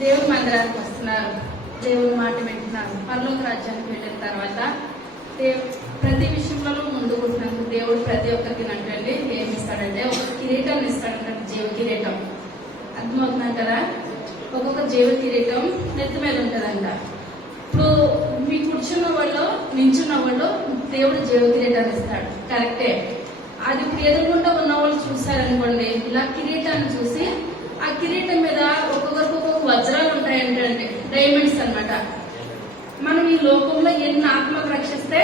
దేవుడి మందిరానికి వస్తున్నారు, దేవుడి మాట వింటున్నారు. పరలోక రాజ్యానికి వెళ్ళిన తర్వాత ప్రతి విషయంలో ముందుకుంటున్నందుకు దేవుడు ప్రతి ఒక్కరికి అంటండి ఏమి ఇస్తాడంటే ఒక కిరీటం ఇస్తాడంటే జీవ కిరీటం. అర్థమవుతుందంటారా? ఒక్కొక్క జీవ కిరీటం నెత్తి మీద ఉంటుందంట. ఇప్పుడు మీ కూర్చున్న వాళ్ళు నించున్న వాళ్ళు దేవుడు జీవ కిరీటాన్ని ఇస్తాడు, కరెక్టే. అది ఇప్పుడు ఎదురుకుండా ఉన్న వాళ్ళు చూసారనుకోండి, ఇలా కిరీటాన్ని చూసి ఆ కిరీటం మీద ఒక్కొక్కరికి ఒక్కొక్క వజ్రాలు ఉంటాయంటే డైమండ్స్ అన్నమాట. మనం ఈ లోకంలో ఎన్ని ఆత్మలు రక్షిస్తే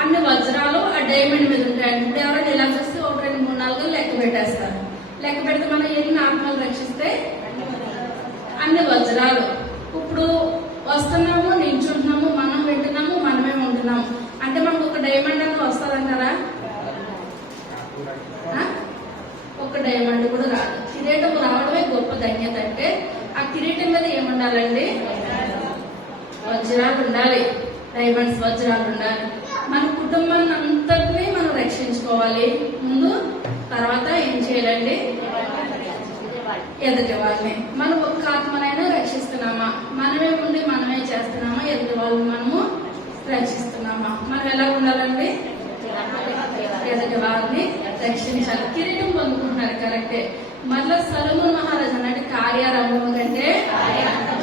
అన్ని వజ్రాలు ఆ డైమండ్ మీద ఉంటాయండి. ఇప్పుడు ఎవరైనా ఇలా చూస్తే 1, 2, 3, 4 లెక్క పెట్టేస్తారు. లెక్క పెడితే మనం ఎన్ని ఆత్మలు రక్షిస్తే అన్ని వజ్రాలు. ఇప్పుడు వస్తున్నాము, నించుంటున్నాము, మనం వింటున్నాము, మనమే ఉంటున్నాము అంటే మనకు ఒక డైమండ్ అని వస్తుందంటారా? ఒక డైమండ్ కూడా రాదు. కిరీటం రావడమే గొప్ప ధన్యత. అంటే ఆ కిరీటం మీద ఏముండాలండి? వజ్రాలు ఉండాలి, డైమండ్స్ వజ్రాలు ఉండాలి. మన కుటుంబాన్ని అంతటినీ మనం రక్షించుకోవాలి ముందు. తర్వాత ఏం చేయాలండి? ఎదుటి వాళ్ళని మనం ఒక్క ఆత్మనైనా రక్షిస్తున్నామా? మనమే ఉండి మనమే చేస్తున్నామా? ఎదుటి వాళ్ళని మనము రక్షిస్తున్నామా? మనం ఎలా ఉండాలండి? ఎదుటి వాళ్ళని రక్షించాలి. కిరీటం పొందుకుంటున్నారు, కరెక్టే. మళ్ళా సొలొమోను మహారాజు అంటే కార్యారంభం కంటే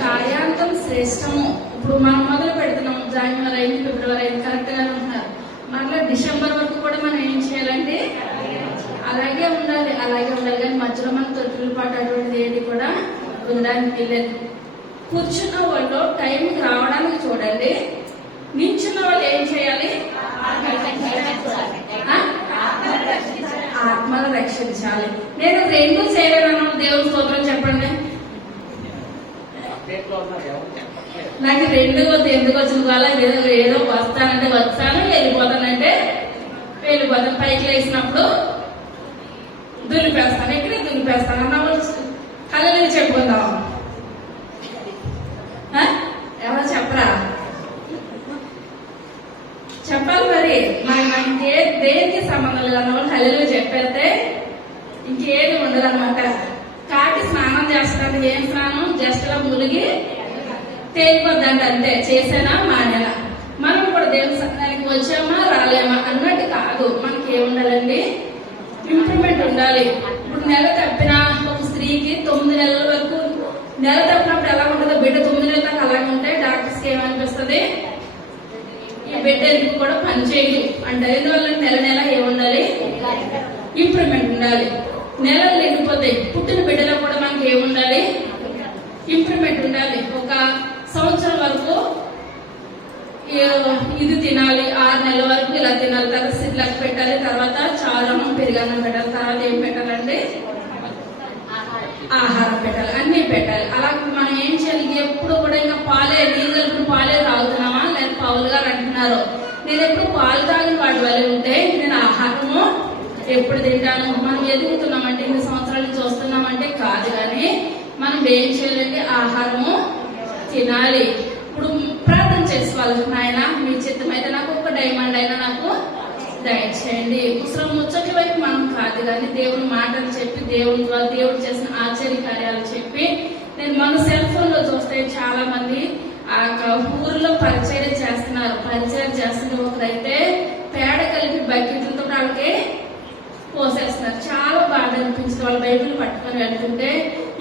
కార్యాంతం శ్రేష్టము. ఇప్పుడు మనం మొదలు పెడుతున్నాం, జనవరి అయింది, ఫిబ్రవరి అయింది, కరెక్ట్ గా ఉంటున్నారు. మళ్ళీ డిసెంబర్ వరకు కూడా మనం ఏం చేయాలండి? అలాగే ఉండాలి, అలాగే ఉండాలి. కానీ మధ్యలో మన తొట్టుల పాటు అటువంటిది ఏంటి కూడా ఉండడానికి లేదు. కూర్చున్న వాళ్ళు టైంకి రావడానికి చూడండి. నించున్న వాళ్ళు ఏం చేయాలి? ఆత్మను రక్షించాలి. నేను రెండు చేయలేను. దేవుని స్తోత్రం చెప్పండి. నాకు రెండు ఎందుకు వచ్చిన వాళ్ళ ఏదో వస్తానంటే వస్తాను, వెళ్ళిపోతానంటే వెళ్ళిపోతాను. పైకి లేసినప్పుడు దులిపేస్తాను, ఎక్కడే దులిపేస్తాను అన్న వాళ్ళు కళ్ళని చెప్పుకుందాం. ఎవరు చెప్పరా? చెప్పాలి మరి. మనకి దేనికి సంబంధం లేదు అన్న వాళ్ళు కళ్ళలో చెప్పేస్తే ఇంకేది ఉండదు అనమాట. కాటి స్నానం చేస్తాడు. ఏం స్నానం? జస్ట్ లా మునిగి తేలిపోద్దంట, అంతే. చేసేనా మానేనా? మనం కూడా దేవుని సన్నిధికి వచ్చామా రాలేమా అన్నట్టు కాదు. మనకి ఏముండాలండి? ఇంప్రూవ్మెంట్ ఉండాలి. ఇప్పుడు నెల తప్పిన ఒక స్త్రీకి 9 నెలల వరకు నెల తప్పినప్పుడు ఎలా ఉంటుందో బిడ్డ 9 నెలల దాకా అలాగే ఉంటాయి. డాక్టర్స్కి ఏమనిపిస్తుంది? ఈ బిడ్డ ఎందుకు కూడా పనిచేయదు అంటే. ఎందువల్ల నెల నెల ఏముండాలి? ఇంప్రూవ్మెంట్ ఉండాలి. నెలలు నిండిపోతాయి. పుట్టిన బిడ్డలో కూడా మనకి ఏముండాలి? ఇంప్రూవ్మెంట్ ఉండాలి. ఒక సంవత్సరం వరకు ఇది తినాలి, 6 నెలల వరకు ఇలా తినాలి, తర్వాత సిడ్లకు పెట్టాలి, తర్వాత చారన్నం పెరుగన్నం పెట్టాలి, తర్వాత ఏం పెట్టాలండి? ఆహారం పెట్టాలి, అన్ని పెట్టాలి. అలా మనం ఏం చేయాలి? ఎప్పుడు కూడా ఇంకా పాలే నీళ్ళు పాలే తాగుతున్నామా? లేదా పౌలు గారు అంటున్నారు, నేను ఎప్పుడు పాలు తాగిన వాటి వల్ల ఉంటే నేను ఆహారము ఎప్పుడు తింటాను? మనం ఎదుగుతున్నామంటే ఇన్ని సంవత్సరాల నుంచి వస్తున్నామంటే కాదు. కానీ మనం ఏం చేయాలంటే ఆహారము తినాలి. ఇప్పుడు ప్రార్థన చేసుకోవాలి. నాయన మీ చిత్తమైతే నాకు ఒక డైమండ్ అయినా నాకు దయచేయండి. ముసలి ముచ్చట్ల వైపు మనం కాదు, కానీ దేవుని మాటలు చెప్పి దేవుని ద్వారా దేవుడు చేసిన ఆశ్చర్య కార్యాలు చెప్పి. నేను మన సెల్ ఫోన్ లో చూస్తే చాలా మంది ఆ ఊర్లో పరిచయం చేస్తున్నారు. పరిచయం చేస్తున్న ఒకరైతే పేడ కలిపి బకెట్లతో వాళ్ళకి పోసేస్తున్నారు. చాలా బాధ అనిపించింది. వాళ్ళ బైబిల్ పట్టుకొని వెళ్తుంటే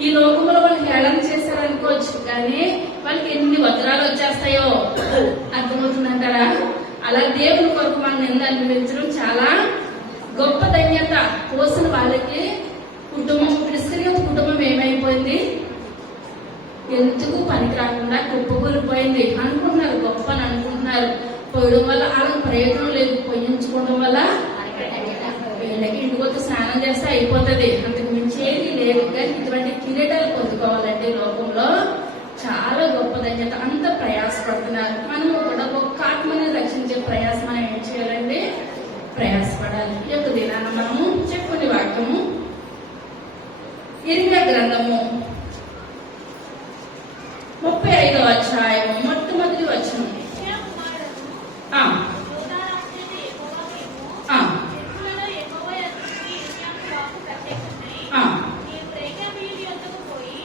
ఈ లోకంలో వాళ్ళు హేళన చేశారనుకోవచ్చు, కానీ వాళ్ళకి ఎన్ని వజ్రాలు వచ్చేస్తాయో అర్థమవుతుందంటారా? అలా దేవుని కొరకు మనం నింద అనిపించడం చాలా గొప్ప ధన్యత. పోసిన వాళ్ళకి కుటుంబం, క్రిస్టియన్ కుటుంబం ఏమైపోయింది? ఎందుకు పనికి రాకుండా కుప్పకూలిపోయింది. అనుకుంటున్నారు గొప్ప అని అనుకుంటున్నారు. పోయడం వల్ల అలా ప్రయోజనం లేదు. పొయ్యించుకోవడం వల్ల వీళ్ళకి ఇంటికొచ్చి స్నానం చేస్తే అయిపోతుంది, అంతకు మించేది లేదు. కానీ ఇటువంటి కిరీటాలు పొందుకోవాలంటే లోకంలో చాలా గొప్ప ధన్యత. అంత ప్రయాసపడుతున్నారు. మనము కూడా ఒక్క ఆత్మని రక్షించే ప్రయాసం మనం ఏం చేయాలండి? ప్రయాసపడాలి. ఈ యొక్క దినాన మనము చెప్పుకునే వాక్యము ఇర్మియా గ్రంథము 35వ అధ్యాయము మొట్టమొదటి వచనం.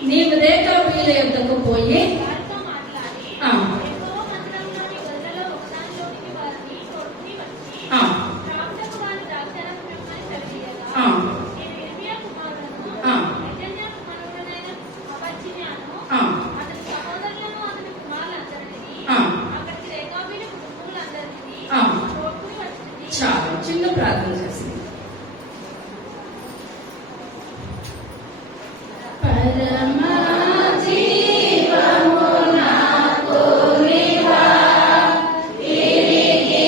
నీవు రేఖాబీల యొద్దకు పోయి వారితో మాట్లాడి ఆ, యెహోవా మందిరంలోని గదులలో ఒకదానిలోనికి వారిని తోడుకుని వచ్చి ఆ, త్రాగుటకు వారి ద్రాక్షారసం ఇమ్మని సెలవీయగా, ఆ, నేను యిర్మీయా కుమారుడను ఆ. యెజన్యా కుమారుడనైన హబజ్జియాను ఆ, అతని సహోదరులను అతని కుమారులందరినీ ఆ. అక్కడికి రేఖాబీల కుటుంబములందరినీ ఆ. తోడుకుని వచ్చింది. చాలు చిన్న ప్రార్థన చేసింది. పరమా జీవము నాకు నీవా, తిరిగి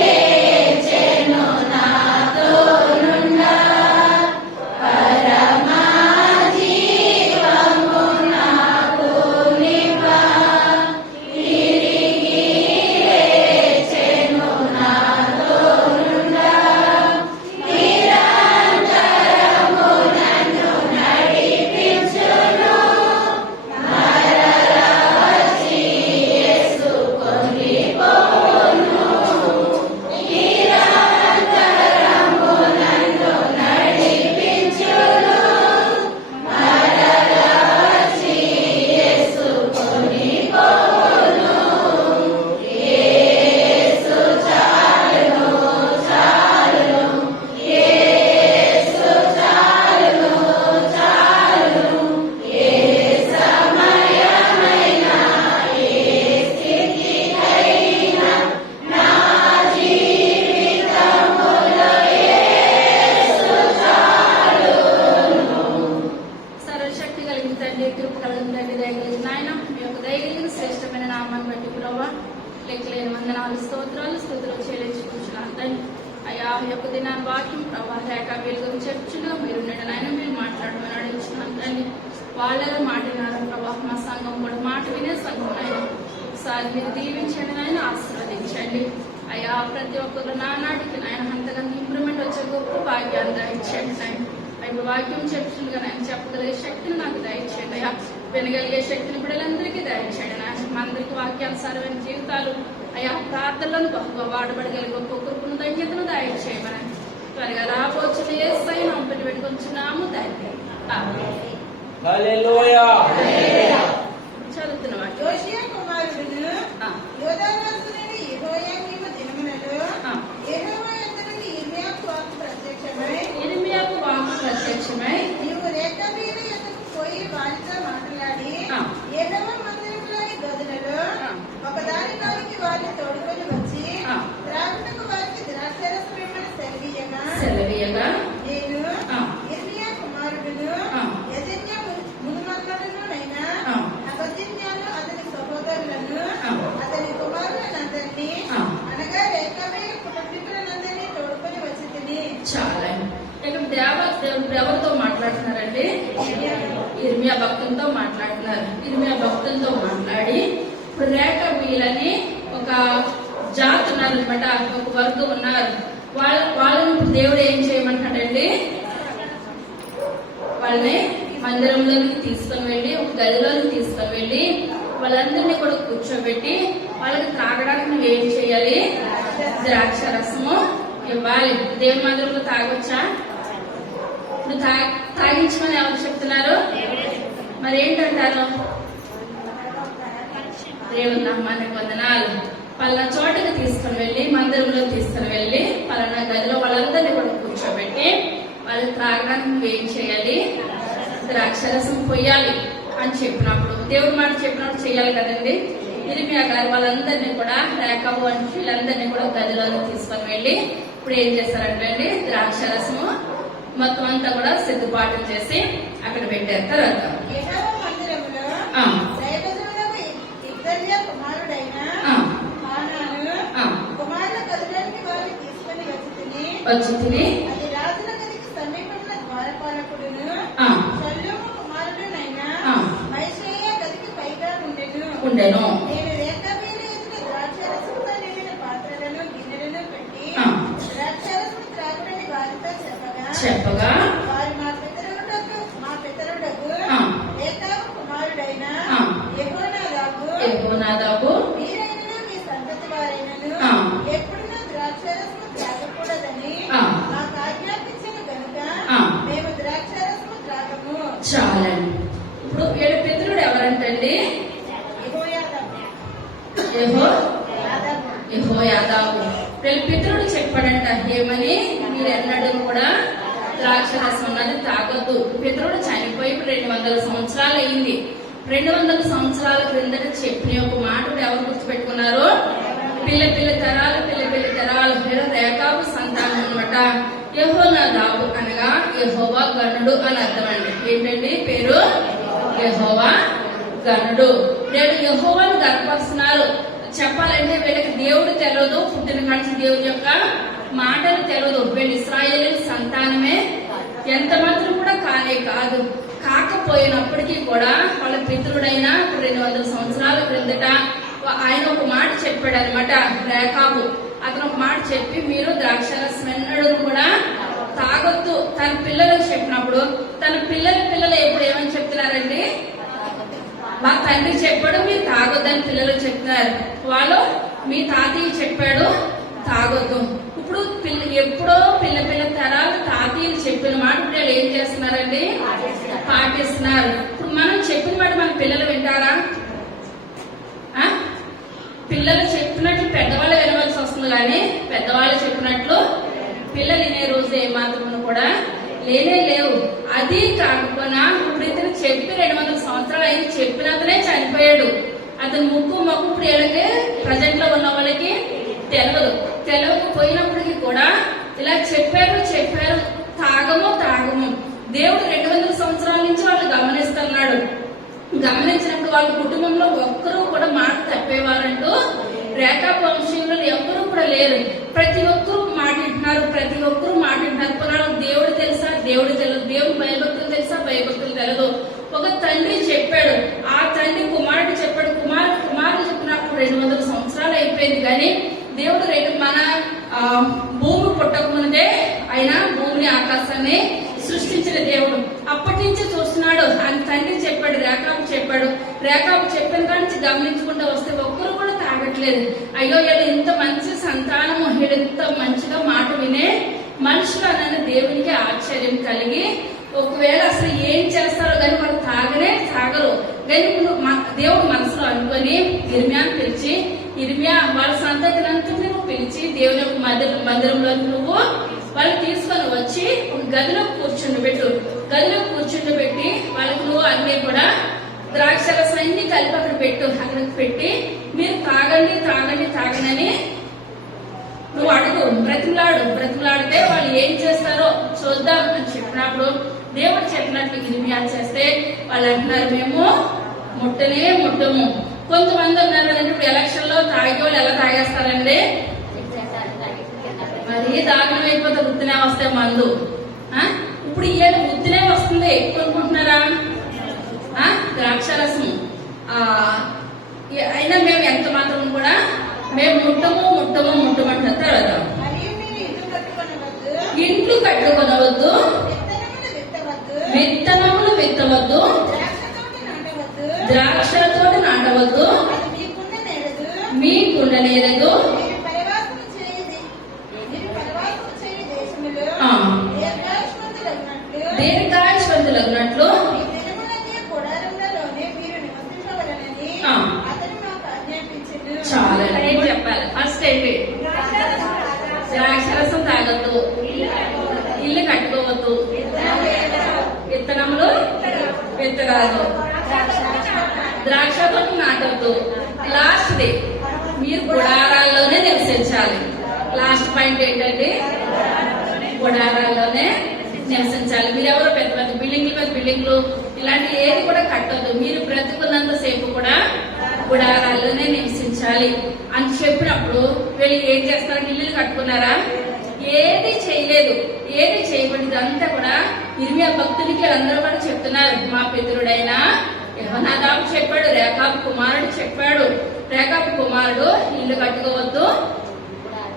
లేచెను నాతోనుండా. పరమా జీవము నాకు నీవా, తిరిగి లేచెను నాతోనుండా. నిరంతరము నన్ను నడిపించును, మరల వచ్చి యేసుకొని పోవును. నిరంతరము నన్ను నడిపించును, మరల వచ్చి యేసుకొని పోవును. యేసు చాలును, చాలును, యేసు చాలును, చాలును. ఏ సమయమైనా ఏ స్థితికైనా నా జీవితములో యేసు చాలును. సర్వశక్తి కలిగిన తండ్రి, కృప కలిగిన తండ్రి, దయగలిగిన నాయన, మీ యొక్క దయగలిగిన శ్రేష్టమైన నామాన్ని బట్టి ప్రభావ లెక్కలేని వందనాలు, స్తోత్రాలు, స్తుతులు చెల్లించుకుంటున్నాను తండ్రి. అయ్యా ఈ యొక్క దినాన్ని వాక్యం ప్రభావ లేక వీళ్ళ గురించి చెప్తున్నా మీరు నాయన మీరు మాట్లాడమని అడుగుతున్నాను తండ్రి. వాళ్ళలో మాట్లాడినారు ప్రభావ, మా సంఘం కూడా మాట వినే సంఘం ఆయన ఒకసారి మీరు దీవించండి నాయన, ఆశీర్వదించండి అయ్యా. ప్రతి ఒక్కరు నానాటికి నాయన అంతగా ఇంప్రూవ్మెంట్ వచ్చే గొప్ప భాగ్యాన్ని దయచేయండి నాయన. ఇప్పుడు వాక్యం చెప్తుండగా నేను చెప్పగలిగే శక్తిని నాకు దయచేయండి అయ్యా. వినగలిగే శక్తిని బిడ్డలందరికీ దయచేయండి నాయన. మా అందరికీ వాక్యానుసారమైన జీవితాలు అయ్యా, ప్రార్థనలను బహుగా వాడబడగలిగే గొప్ప కృపను ధన్యతను దయచేయమని త్వరగా రాబోచున్న యేసయ్య నామమున వేడుకొంచున్నాము తండ్రి. ఆమేన్. హల్లెలూయా. చదువుతున్న వాక్యం. యోషియా కుమారుడును ఆ, యోధారాజునైన యెహోయాకీము దినములలో ఆ. యెహోవా యొద్ద నుండి యిర్మీయాకు వాక్కు ప్రత్యక్షమై, యిర్మీయాకు వాక్కు ప్రత్యక్షమై, నీవు రేఖాబీల యొద్దకు పోయి వారితో మాట్లాడి ఆ. యెహోవా మందిరంలోని గదులలో ఆ. ఒకదానిలోనికి వారిని తోడుకొని వచ్చి ఆ. త్రాగుటకు వారికి ద్రాక్షారసం ఇమ్మని సెలవీయగా, సెలవీయగా, నేను ఆ. యిర్మీయా కుమారుడును ఆ. యెజన్యా మునుమన్నుడునైన ఆ. హబజ్జియాను అతని సహోదరులను ఆ. అతని కుమారులనందరినీ ఆ. అనగా రేఖాబీల కుటుంబీకులనందరినీ తోడుకొని వచ్చి తిని చాలా ఇక్కడ దేవుడు ఎవరితో మాట్లాడుతున్నారండి? ఇర్మియా భక్తులతో మాట్లాడుతున్నారు. ఇర్మియా భక్తులతో మాట్లాడి ఇప్పుడు రేఖాబీలని ఒక జాతి ఉన్నారనమాట, ఒక వర్గం ఉన్నారు. వాళ్ళని ఇప్పుడు దేవుడు ఏం చేయమంటాడండి? వాళ్ళని మందిరంలోకి తీసుకొని వెళ్ళి ఒక గదిలోకి తీసుకొని వెళ్ళి వాళ్ళందరినీ కూడా కూర్చోబెట్టి వాళ్ళకి త్రాగడానికి నువ్వు ఏం చేయాలి? ద్రాక్ష రసము ఇవ్వాలి. దేవుని మందిరంలో తాగొచ్చా? ఇప్పుడు తాగించమని ఎవరు చెప్తున్నారు? మరి ఏంటంటారు? దేవుని నామానికి వందనాలు. పలానా చోటకి తీసుకుని వెళ్ళి మందిరంలో తీసుకుని వెళ్ళి పలానా గదిలో వాళ్ళందరినీ కూడా కూర్చోబెట్టి వాళ్ళకి త్రాగడానికి నువ్వేం చేయాలి? ద్రాక్షరసం పొయ్యాలి అని చెప్పినప్పుడు, దేవుడి మాట చెప్పినప్పుడు చెయ్యాలి కదండి. ఇర్మియా గారు వాళ్ళందరినీ కూడా రేఖాబు అని వీళ్ళందరినీ కూడా గదిలోకి తీసుకొని వెళ్ళి ఇప్పుడు ఏం చేస్తారంటే అండి, ద్రాక్షరసము మొత్తం అంతా కూడా సిద్ధపాటు చేసి అక్కడ పెట్టారు. తర్వాత యెహోవా మందిరములో ఆ. దైవజనులకు ఇగ్దల్యా కుమారుడైన ఆ. హానాను ఆ. కుమారుల గదిలోనికి వారిని తీసుకొని వచ్చి తిని అది రాజుల గదికి సమీపంలో ద్వారపాలకుడును ఆ. షల్లూము కుమారుడునైన ఆ. మైషేయ గదికి పైగా ఉండెను. నేను రేఖాబీల ఎదుట ద్రాక్షారసంతో నిండిన పాత్రలను గిన్నెలను పెట్టి ఆ. ద్రాక్షారసం త్రాగుడని వారితో చెప్పగా వారు మా పితరుడకు ఆ. రేఖాబు కుమారుడైన ఆ. యెహోనాదాబు మీరైనను మీ సంతతి వారైనను ఆ. ఎప్పుడునూ ద్రాక్షారసము త్రాగకూడదని ఆ. మాకు ఆజ్ఞాపించిన గనుక ఆ. మేము ద్రాక్షారసము త్రాగము. చాలండి. ఇప్పుడు యెహోయాదావు వీళ్ళ పితరుడు చెప్పాడంట, ఏమని, మీరు ఎన్నడూ కూడా ద్రాక్షరసం ఉన్నది తాగొద్దు. పితరుడు చనిపోయి 200 సంవత్సరాలు అయింది. 200 సంవత్సరాల క్రిందట చెప్పిన ఒక మాట ఎవరు గుర్తుపెట్టుకున్నారు? పిల్ల తరాలు రేఖాబు సంతానం అనమాట. యెహోనాదాబు అనగా యెహోవా గనుడు అని అర్థం అండి. ఏంటండి పేరు? యెహోవా గనుడు. వీళ్ళు యెహోవాను గర్వపరుస్తున్నారు. చెప్పాలంటే వీళ్ళకి దేవుడు తెలియదు, పుట్టిన కాంచి దేవుడి యొక్క మాటలు తెలియదు. వీళ్ళు ఇశ్రాయేలు సంతానమే, ఎంత మాత్రం కూడా కానే కాదు. కాకపోయినప్పటికీ కూడా వాళ్ళ పితరుడైన 200 సంవత్సరాల క్రిందట ఆయన ఒక మాట చెప్పాడు అనమాట. రేఖాబు అతను ఒక మాట చెప్పి, మీరు ద్రాక్షరసం ఎన్నడూ కూడా తాగొద్దు తన పిల్లలకు చెప్పినప్పుడు, తన పిల్లలు ఎప్పుడు ఏమని చెప్తున్నారండి? మా తండ్రి చెప్పాడు మీరు తాగొద్దని పిల్లలకు చెప్తున్నారు. వాళ్ళు మీ తాతయ్య చెప్పాడు తాగొద్దు. ఇప్పుడు ఎప్పుడో పిల్ల తరాలు తాతయ్యలు చెప్పిన మాట పిల్లలు ఏం చేస్తున్నారండి? పాటిస్తున్నారు. ఇప్పుడు మనం చెప్పిన మాట మన పిల్లలు వింటారా? పిల్లలు చెప్పినట్లు పెద్దవాళ్ళు వినవలసి వస్తుంది, కానీ పెద్దవాళ్ళు చెప్పినట్లు పిల్లలు వినే రోజు ఏమాత్రం కూడా లేవు. అది కాకపోయినా ఇప్పుడు ఇతను చెప్పి 200 సంవత్సరాలు అయింది, చెప్పిన అతనే చనిపోయాడు. అతను ముక్కు ఇప్పుడు వీళ్ళకి ప్రజెంట్ లో ఉన్న వాళ్ళకి తెలియకపోయినప్పటికీ కూడా ఇలా చెప్పారు తాగము. దేవుడు 200 సంవత్సరాల నుంచి వాళ్ళు గమనిస్తున్నాడు. గమనించినప్పుడు వాళ్ళ కుటుంబంలో ఒక్కరూ కూడా మాట తప్పేవారంటూ రేఖాబు వంశీయులు ఎవ్వరూ కూడా లేరు. ప్రతి ఒక్కరూ మాట్లాడుతున్నారు. పురాణం దేవుడు తెలుసా? దేవుడు తెలియదు. దేవుడు భయభక్తులు తెలుసా? భయభక్తులు తెలియదు. ఒక తండ్రి చెప్పాడు, ఆ తండ్రి కుమారుడు చెప్పాడు, కుమారుడు చెప్పినప్పుడు 200 సంవత్సరాలు అయిపోయింది. కానీ దేవుడు మన భూమి పుట్టక ముందే ఆయన భూమిని ఆకాశాన్ని సృష్టించిన దేవుడు. అప్పటి నుంచి చూస్తున్నాడు. ఆయన తండ్రి చెప్పాడు, రేఖాబు చెప్పిన కాడి గమనించుకుంటూ వస్తే ఒక్కరు కూడా తాగట్లేదు. అయ్యో వీళ్ళు ఇంత మంచి సంతానము, వీళ్ళు ఇంత మంచిగా మాట వినే మనుషులు అన్న దేవునికి ఆశ్చర్యం కలిగి, ఒకవేళ అసలు ఏం చేస్తారో కానీ వాళ్ళు తాగరు. కానీ దేవుడు మనసులో అనుకొని ఇర్మియాను పిలిచి, ఇర్మియా వాళ్ళ సంతతినంతటిని నువ్వు పిలిచి దేవుని యొక్క మందిరంలో నువ్వు వాళ్ళు తీసుకొని వచ్చి ఒక గదిలో కూర్చుండబెట్టి వాళ్ళకు నువ్వు అన్ని కూడా ద్రాక్షరసాన్ని కలిపి అక్కడికి పెట్టి మీరు తాగండి నువ్వు అడుగు, బ్రతిమలాడితే వాళ్ళు ఏం చేస్తారో చూద్దాం అని చెప్పినప్పుడు దేవుడు చెప్పినట్లు ఇర్మియా చేస్తే వాళ్ళు అంటున్నారు, మేము ముట్టము. కొంతమంది ఉన్నారు కదండి, ఇప్పుడు ఎలక్షన్ లో తాగే వాళ్ళు ఎలా తాగేస్తారండి? మరీ దారుణం అయిపోతే గుర్తునే వస్తాయి మందు. ఇప్పుడు ఈ గుర్తునే వస్తుంది, కొనుక్కుంటున్నారా? ద్రాక్షరసం. అయినా మేము ఎంత మాత్రం కూడా మేము ముట్టమంటారు. తర్వాత ఇండ్లు కట్టుకొనవద్దు, విత్తనములు విత్తవద్దు, ద్రాక్షలతో నాటవద్దు, మీకుండనేరదు, దీర్ఘాయుష్మంతులగినట్లు చాలా చెప్పాలి. ఫస్ట్ ఏంటి? ద్రాక్షరసం తాగద్దు, ఇల్లు కట్టుకోవద్దు, విత్తనములు విత్తరాదు, ద్రాక్షతో నాటవద్దు. లాస్ట్ డే మీరు గుడారాల్లోనే నివసించాలి. లాస్ట్ పాయింట్ ఏంటంటే గుడారాల్లోనే నివసించాలి. మీరెవరో పెద్ద పెద్ద బిల్డింగ్లు ఇలాంటి ఏది కూడా కట్టొద్దు. మీరు బ్రతుకున్నంత సేపు కూడా గుడారాల్లోనే నివసించాలి అని చెప్పినప్పుడు వీళ్ళు ఏం చేస్తారు? ఇల్లు కట్టుకున్నారా? ఏది చేయలేదు. ఏది చేయబడింది అంతా కూడా ఇర్మియా భక్తుడికి అందరూ కూడా చెప్తున్నారు. మా పితరుడైన యెహోనాదాబు చెప్పాడు, రేఖాబు కుమారుడు చెప్పాడు. రేఖాబు కుమారుడు ఇల్లు కట్టుకోవద్దు,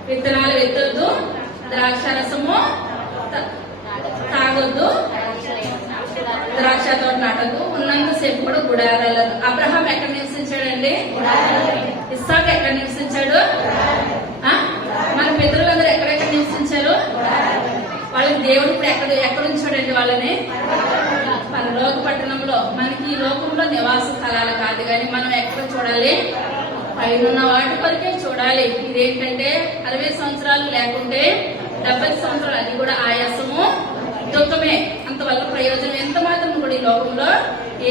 విత్తనాలు విత్తొద్దు, ద్రాక్షరసము తాగొద్దు, ద్రాక్ష తోట నాటద్దు, ఉన్నంతసేపు కూడా గుడారాలు. అబ్రహాం ఎక్కడ నివసించాడండి? ఇస్సాకు ఎక్కడ నివసించాడు? మన పితరులందరూ ఎక్కడెక్కడ నివసించారు? వాళ్ళకి దేవుడు ఇప్పుడు ఎక్కడ ఉంచాడండి వాళ్ళని? పరలోక పట్టణంలో. మనకి ఈ లోకంలో నివాస స్థలాలు కాదు, కానీ మనం ఎక్కడ చూడాలి? పైన వాటి కొరకే చూడాలి. ఇదేంటంటే 60 సంవత్సరాలు లేకుంటే 70 సంవత్సరాలు, అది కూడా ఆయాసము దుఃఖమే. అంతవల్ల ప్రయోజనం ఎంత మాత్రం కూడా ఈ లోకంలో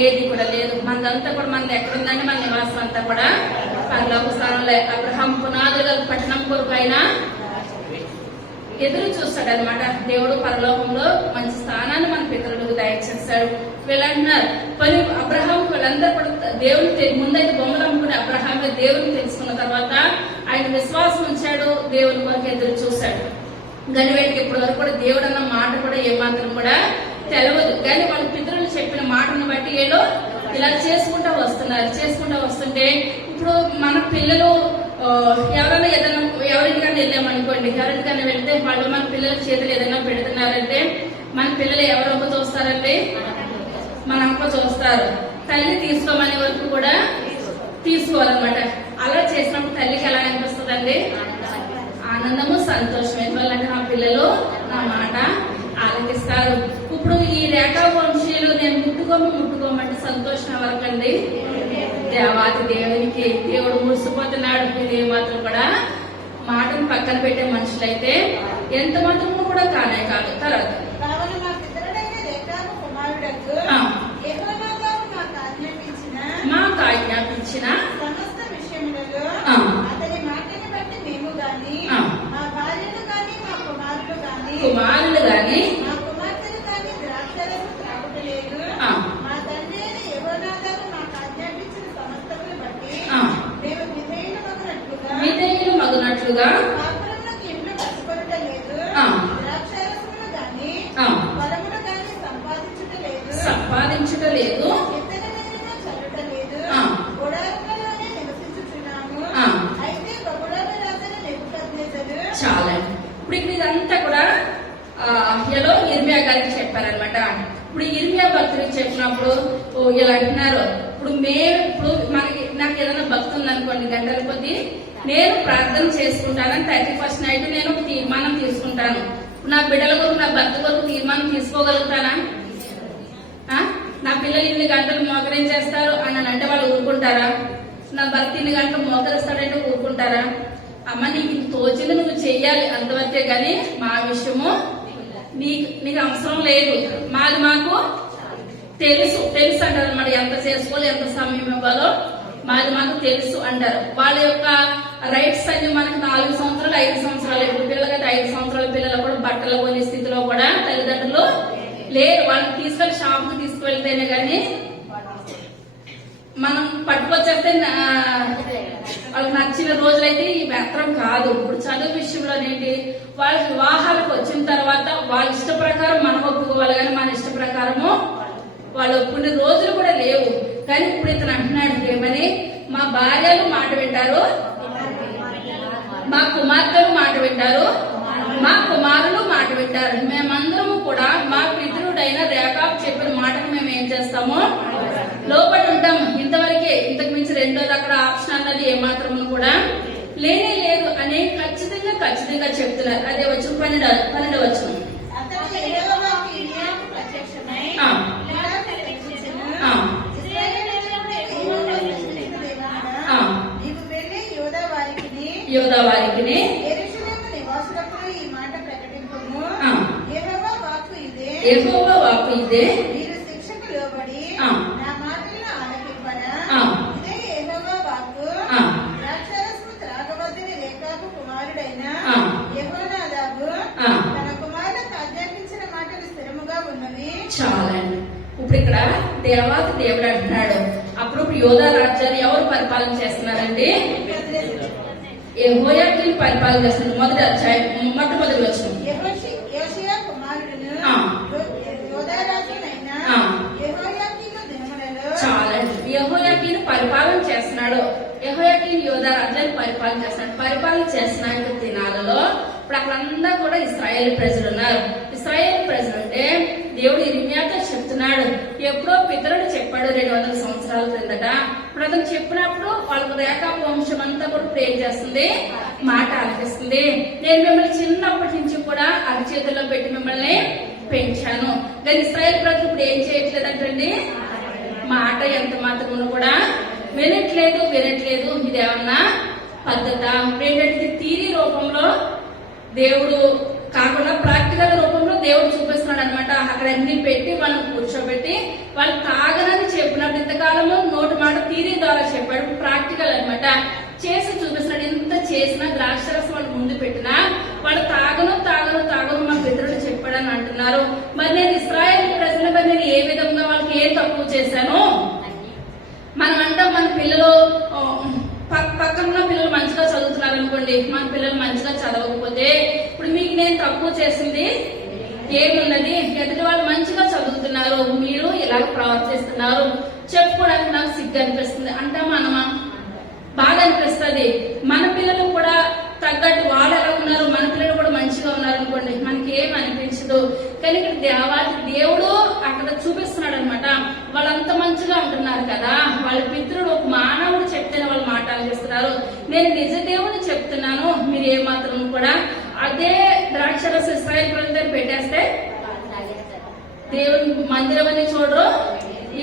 ఏది కూడా లేదు. మనదంతా కూడా మనది ఎక్కడుందంటే మన నివాసం అంతా కూడా పరలోక స్థానంలో. అబ్రహాం పునాదులు పట్టణం కొరకు అయినా ఎదురు చూస్తాడు అనమాట. దేవుడు పరలోకంలో మంచి స్థానాన్ని మన పితరులకు దయచేస్తాడు. వీళ్ళంటున్నారు పని అబ్రహాం వీళ్ళందరూ కూడా దేవుని ముందైతే బొమ్మలు అమ్ముకుని అబ్రహాం దేవుని తెలుసుకున్న తర్వాత ఆయన విశ్వాసం ఉంచాడు, దేవుని కొరకు ఎదురు చూశాడు. కానీ వీళ్ళకి ఇప్పటి వరకు కూడా దేవుడు అన్న మాట కూడా ఏమాత్రం కూడా తెలవదు. కానీ వాళ్ళ పితరులు చెప్పిన మాటను బట్టి ఏదో ఇలా చేసుకుంటా వస్తుంటే ఇప్పుడు మన పిల్లలు ఎవరైనా ఏదైనా ఎవరింటికన్నా వెళ్ళామనుకోండి, ఎవరింటికన్నా వెళ్తే వాళ్ళు మన పిల్లల చేతులు ఏదైనా పెడుతున్నారంటే మన పిల్లలు ఎవరొక్క చూస్తారంటే మన అమ్మ చూస్తారు. తల్లి తీసుకోమనే వరకు కూడా తీసుకోవాలన్నమాట. అలా చేసినప్పుడు తల్లికి ఎలా అనిపిస్తుందండి? ఆనందము, సంతోషం. ఎందువల్లంటే నా పిల్లలు నా మాట ఆలకిస్తారు. ఇప్పుడు ఈ రేఖా వంశీయులు నేను ముట్టుకోమంటే సంతోషం ఎవరికండి? దేవాది దేవునికి. దేవుడు మురిసిపోతున్నాడు. ఇది మాత్రం కూడా మాటను పక్కన పెట్టే మనుషులైతే ఎంత మాత్రం కూడా కానే కాదు. తర్వాత మాకు ఆజ్ఞాపించిన సమస్త విషయములలో అతని మాటని బట్టి మేము గాని మా భార్యలు గాని మా కుమారులు గాని మా కుమార్తెలు గాని ద్రాక్షరసం త్రాగుటలేదు. మా తండ్రి అయిన యెహోవాదారు మాకు ఆజ్ఞాపించిన సమస్తమును బట్టి మేము విధేయులు మగునట్లుగా పాత్రలకు ఇంట్లో పట్టుకొనటలేదు. ద్రాక్షరసములు గాని ఫలములు గాని సంపాదించుటలేదు. చాలా. ఇప్పుడు ఇక్కడ ఇదంతా కూడా ఎలా ఇర్మియా గారికి చెప్పారనమాట. ఇప్పుడు ఇర్మియా భక్తుడికి చెప్పినప్పుడు ఇలా అంటున్నారు, ఇప్పుడు నాకు ఏదైనా భక్తి ఉందనుకోండి, గంటల కొద్దీ నేను ప్రార్థన చేసుకుంటానని 31st నైట్ నేను ఒక తీర్మానం తీసుకుంటాను. నా బిడ్డల కొరకు నా భర్త కొరకు తీర్మానం తీసుకోగలుగుతానా? నా పిల్లలు 8 గంటలు మోకరేం చేస్తారు అని అంటే వాళ్ళు ఊరుకుంటారా? నా భర్త 8 గంటలు మోకరిస్తాడంటే ఊరుకుంటారా? అమ్మ నీకు తోచింది నువ్వు చెయ్యాలి అంతవరకే, గాని మా విషయము నీకు అవసరం లేదు, మాది మాకు తెలుసు అంటారు అనమాట. ఎంత చేసుకోవాలి, ఎంత సమయం ఇవ్వాలో మాది మాకు తెలుసు అంటారు. వాళ్ళ యొక్క రైట్స్ అన్ని మనకు 4 సంవత్సరాలు 5 సంవత్సరాలు. ఇప్పుడు పిల్లలకైతే 5 సంవత్సరాల పిల్లలు కూడా బట్టలు కొనే స్థితిలో కూడా తల్లిదండ్రులు లేరు. వాళ్ళని తీసుకెళ్లి షాప్ కు తీసుకువెళ్తేనే గాని మనం పట్టుకొచ్చేస్తే వాళ్ళకి నచ్చిన రోజులైతే ఈ మాత్రం కాదు. ఇప్పుడు చదువు విషయంలో ఏంటి, వాళ్ళ వివాహాలకు వచ్చిన తర్వాత వాళ్ళ ఇష్ట ప్రకారం మనం ఒప్పుకోవాలి, కానీ మన ఇష్ట ప్రకారము వాళ్ళు ఒప్పుకునే రోజులు కూడా లేవు. కానీ ఇప్పుడు ఇతను అంటున్నాడు ఏమని, మా భార్యలు మాట వింటారు, మా కుమార్తెలు మాట వింటారు, మా కుమారులు మాట వింటారు. మేమందరము కూడా మా పితరుడైన రేఖాబు చెప్పిన మాటను మేము ఏం చేస్తామో లోబడి ఉంటాము. ఇంతవరకే, ఇంతకు మించి రెండోది అక్కడ ఆప్షన్ అన్నది ఏమాత్రము కూడా లేనే లేదు అని ఖచ్చితంగా చెప్తున్నారు. అదే వచ్చి 12వ వచనం. యోధా వారికి యెహోవా వాక్కు ఇదే, శిక్షకు లోబడి నా మాటలను ఆలకింపరా. ఇదే యెహోవా వాక్కు. ద్రాక్షారసము త్రాగవద్దని రేఖాబు కుమారుడైన యెహోనాదాబు తన కుమారులకు ఆజ్ఞాపించిన మాటలు స్థిరముగా ఉన్నవి. చాలండి. ఇప్పుడు ఇక్కడ దేవాది దేవుడు అంటున్నాడు. అప్పుడు యోధా రాజ్యాన్ని ఎవరు పరిపాలన చేస్తున్నారండి? యెహోయాకీను పరిపాలన చేస్తున్నారు. మొట్టమొదటి వచనం. యోషియా కుమారుడును యోధా రాజునైన యెహోయాకీను దినములలో. చాలండి. యెహోయాకీను పరిపాలన చేస్తున్నాడు. యెహోయాకీను యోధా రాజ్యాన్ని పరిపాలన చేస్తున్నాడు. పరిపాలన చేసిన దినాలలో ఇప్పుడు అక్కడంతా కూడా ఇశ్రాయేల్ ప్రజలు ఉన్నారు. ఇశ్రాయేల్ ప్రజలు అంటే దేవుడు ఇర్మియాతో చెప్తున్నాడు. ఎప్పుడో పితరుడు చెప్పాడు 200 సంవత్సరాల క్రిందట. ఇప్పుడు అతను చెప్పినప్పుడు వాళ్ళకు రేఖాబు వంశం అంతా కూడా ప్రే చేస్తుంది, మాట ఆలకిస్తుంది. నేను మిమ్మల్ని చిన్నప్పటి నుంచి కూడా అరిచేతుల్లో పెట్టి మిమ్మల్ని పెంచాను. కానీ ఇశ్రాయేల్ ప్రజలు ఇప్పుడు ఏం చేయట్లేదంటండి, మాట ఎంత మాత్రం కూడా వినట్లేదు ఇదేమన్నా పద్ధత? ఏంటంటే థియరీ రూపంలో దేవుడు కాకుండా ప్రాక్టికల్ రూపంలో దేవుడు చూపిస్తున్నాడు అనమాట. అక్కడ అన్ని పెట్టి వాళ్ళని కూర్చోబెట్టి వాళ్ళు తాగనని చెప్పినప్పుడు ఇంతకాలము నోటి మాట థియరీ ద్వారా చెప్పాడు, ప్రాక్టికల్ అన్నమాట. చేసి చూపిస్తున్నాడు. ఇంత చేసినా ద్రాక్షరసం వాళ్ళు ముందు పెట్టినా వాళ్ళు తాగను మా పితరుడు చెప్పాడని అంటున్నారు. మరి నేను ఇశ్రాయేలు ప్రజల మరి నేను ఏ విధంగా వాళ్ళకి ఏ తక్కువ చేశాను? మనం అంటాం మన పిల్లలు పక్కన పిల్లలు మంచిగా చదువుతున్నారు అనుకోండి, మన పిల్లలు మంచిగా చదవకపోతే ఇప్పుడు మీకు నేను తక్కువ చేసింది ఏమున్నది? ఎదుటి వాళ్ళు మంచిగా చదువుతున్నారు, మీరు ఇలా ప్రవర్తిస్తున్నారు చెప్పుకోవడానికి నాకు సిగ్గు అనిపిస్తుంది అంటామా అనమా? బాధ అనిపిస్తుంది. మన పిల్లలు కూడా తగ్గట్టు వాళ్ళు ఎలా ఉన్నారు, మన పిల్లలు కూడా మంచిగా ఉన్నారు అనుకోండి, మనకి ఏం అనిపించదు. కానీ ఇక్కడ దేవుడు అక్కడ చూపిస్తున్నాడు అనమాట. వాళ్ళంత మంచిగా ఉంటున్నారు కదా, వాళ్ళ పితరుడు ఒక మానవుడు చెప్తేనే వాళ్ళు మాటలు చేస్తున్నారు. నేను నిజ దేవుని చెప్తున్నాను, మీరు ఏ మాత్రం కూడా అదే ద్రాక్షరస ఇశ్రాయేలు ప్రజలు పెట్టేస్తే దేవుని మందిరం అని చూడరు,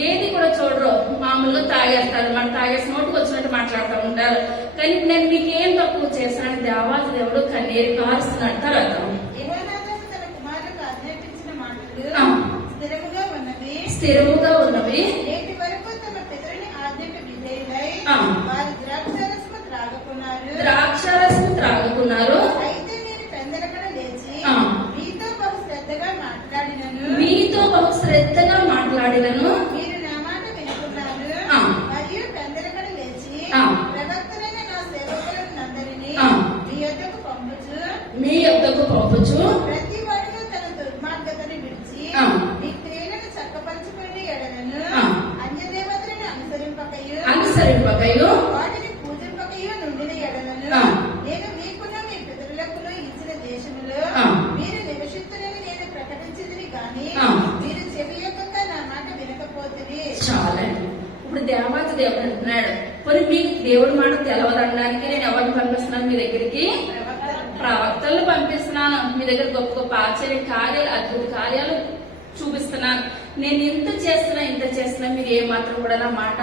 ఏది కూడా చూడరు, మామూలుగా తాగేస్తారు. మన తాగేసి నోటుకు వచ్చినట్టు మాట్లాడుతూ ఉంటారు. కానీ నేను మీకు ఏం తక్కువ చేస్తాను? దేవాది దేవుడు కన్నీరు కారుస్తున్నాడు. తర్వాత స్థిరముగా ఉన్నవి ద్రాక్షరసము త్రాగుకున్నారు. మీతో బహు శ్రద్ధగా మాట్లాడినను మీ యొద్దకు పంపుచు ప్రతి వాడిలో తన దుర్మార్గతను విడిచి మీ క్రియలను చక్కపరచుకుని ఎడలను అన్య దేవతలను అనుసరింపకయు వాటిని పూజింపకయు నుండిన ఎడలను నేను మీకున్న మీ పితరులకు ఇచ్చిన దేశములో మీరు నివసిస్తున్నది నేను ప్రకటించింది కానీ మీరు చెవి యొక్క నా మాట వినకపోతుంది. చాలండి. ఇప్పుడు దేవాతి దేవుడు అంటున్నాడు, మరి మీకు దేవుడి మాట తెలవదనడానికి నేను ఎవరిని పంపిస్తున్నాను? మీ దగ్గరికి ప్రవక్తలను పంపిస్తున్నాను. మీ దగ్గర గొప్ప గొప్ప ఆశ్చర్య కార్యాలు, అద్భుత కార్యాలు చూపిస్తున్నాను. నేను ఇంత చేస్తున్నా మీరు ఏ మాత్రం కూడా నా మాట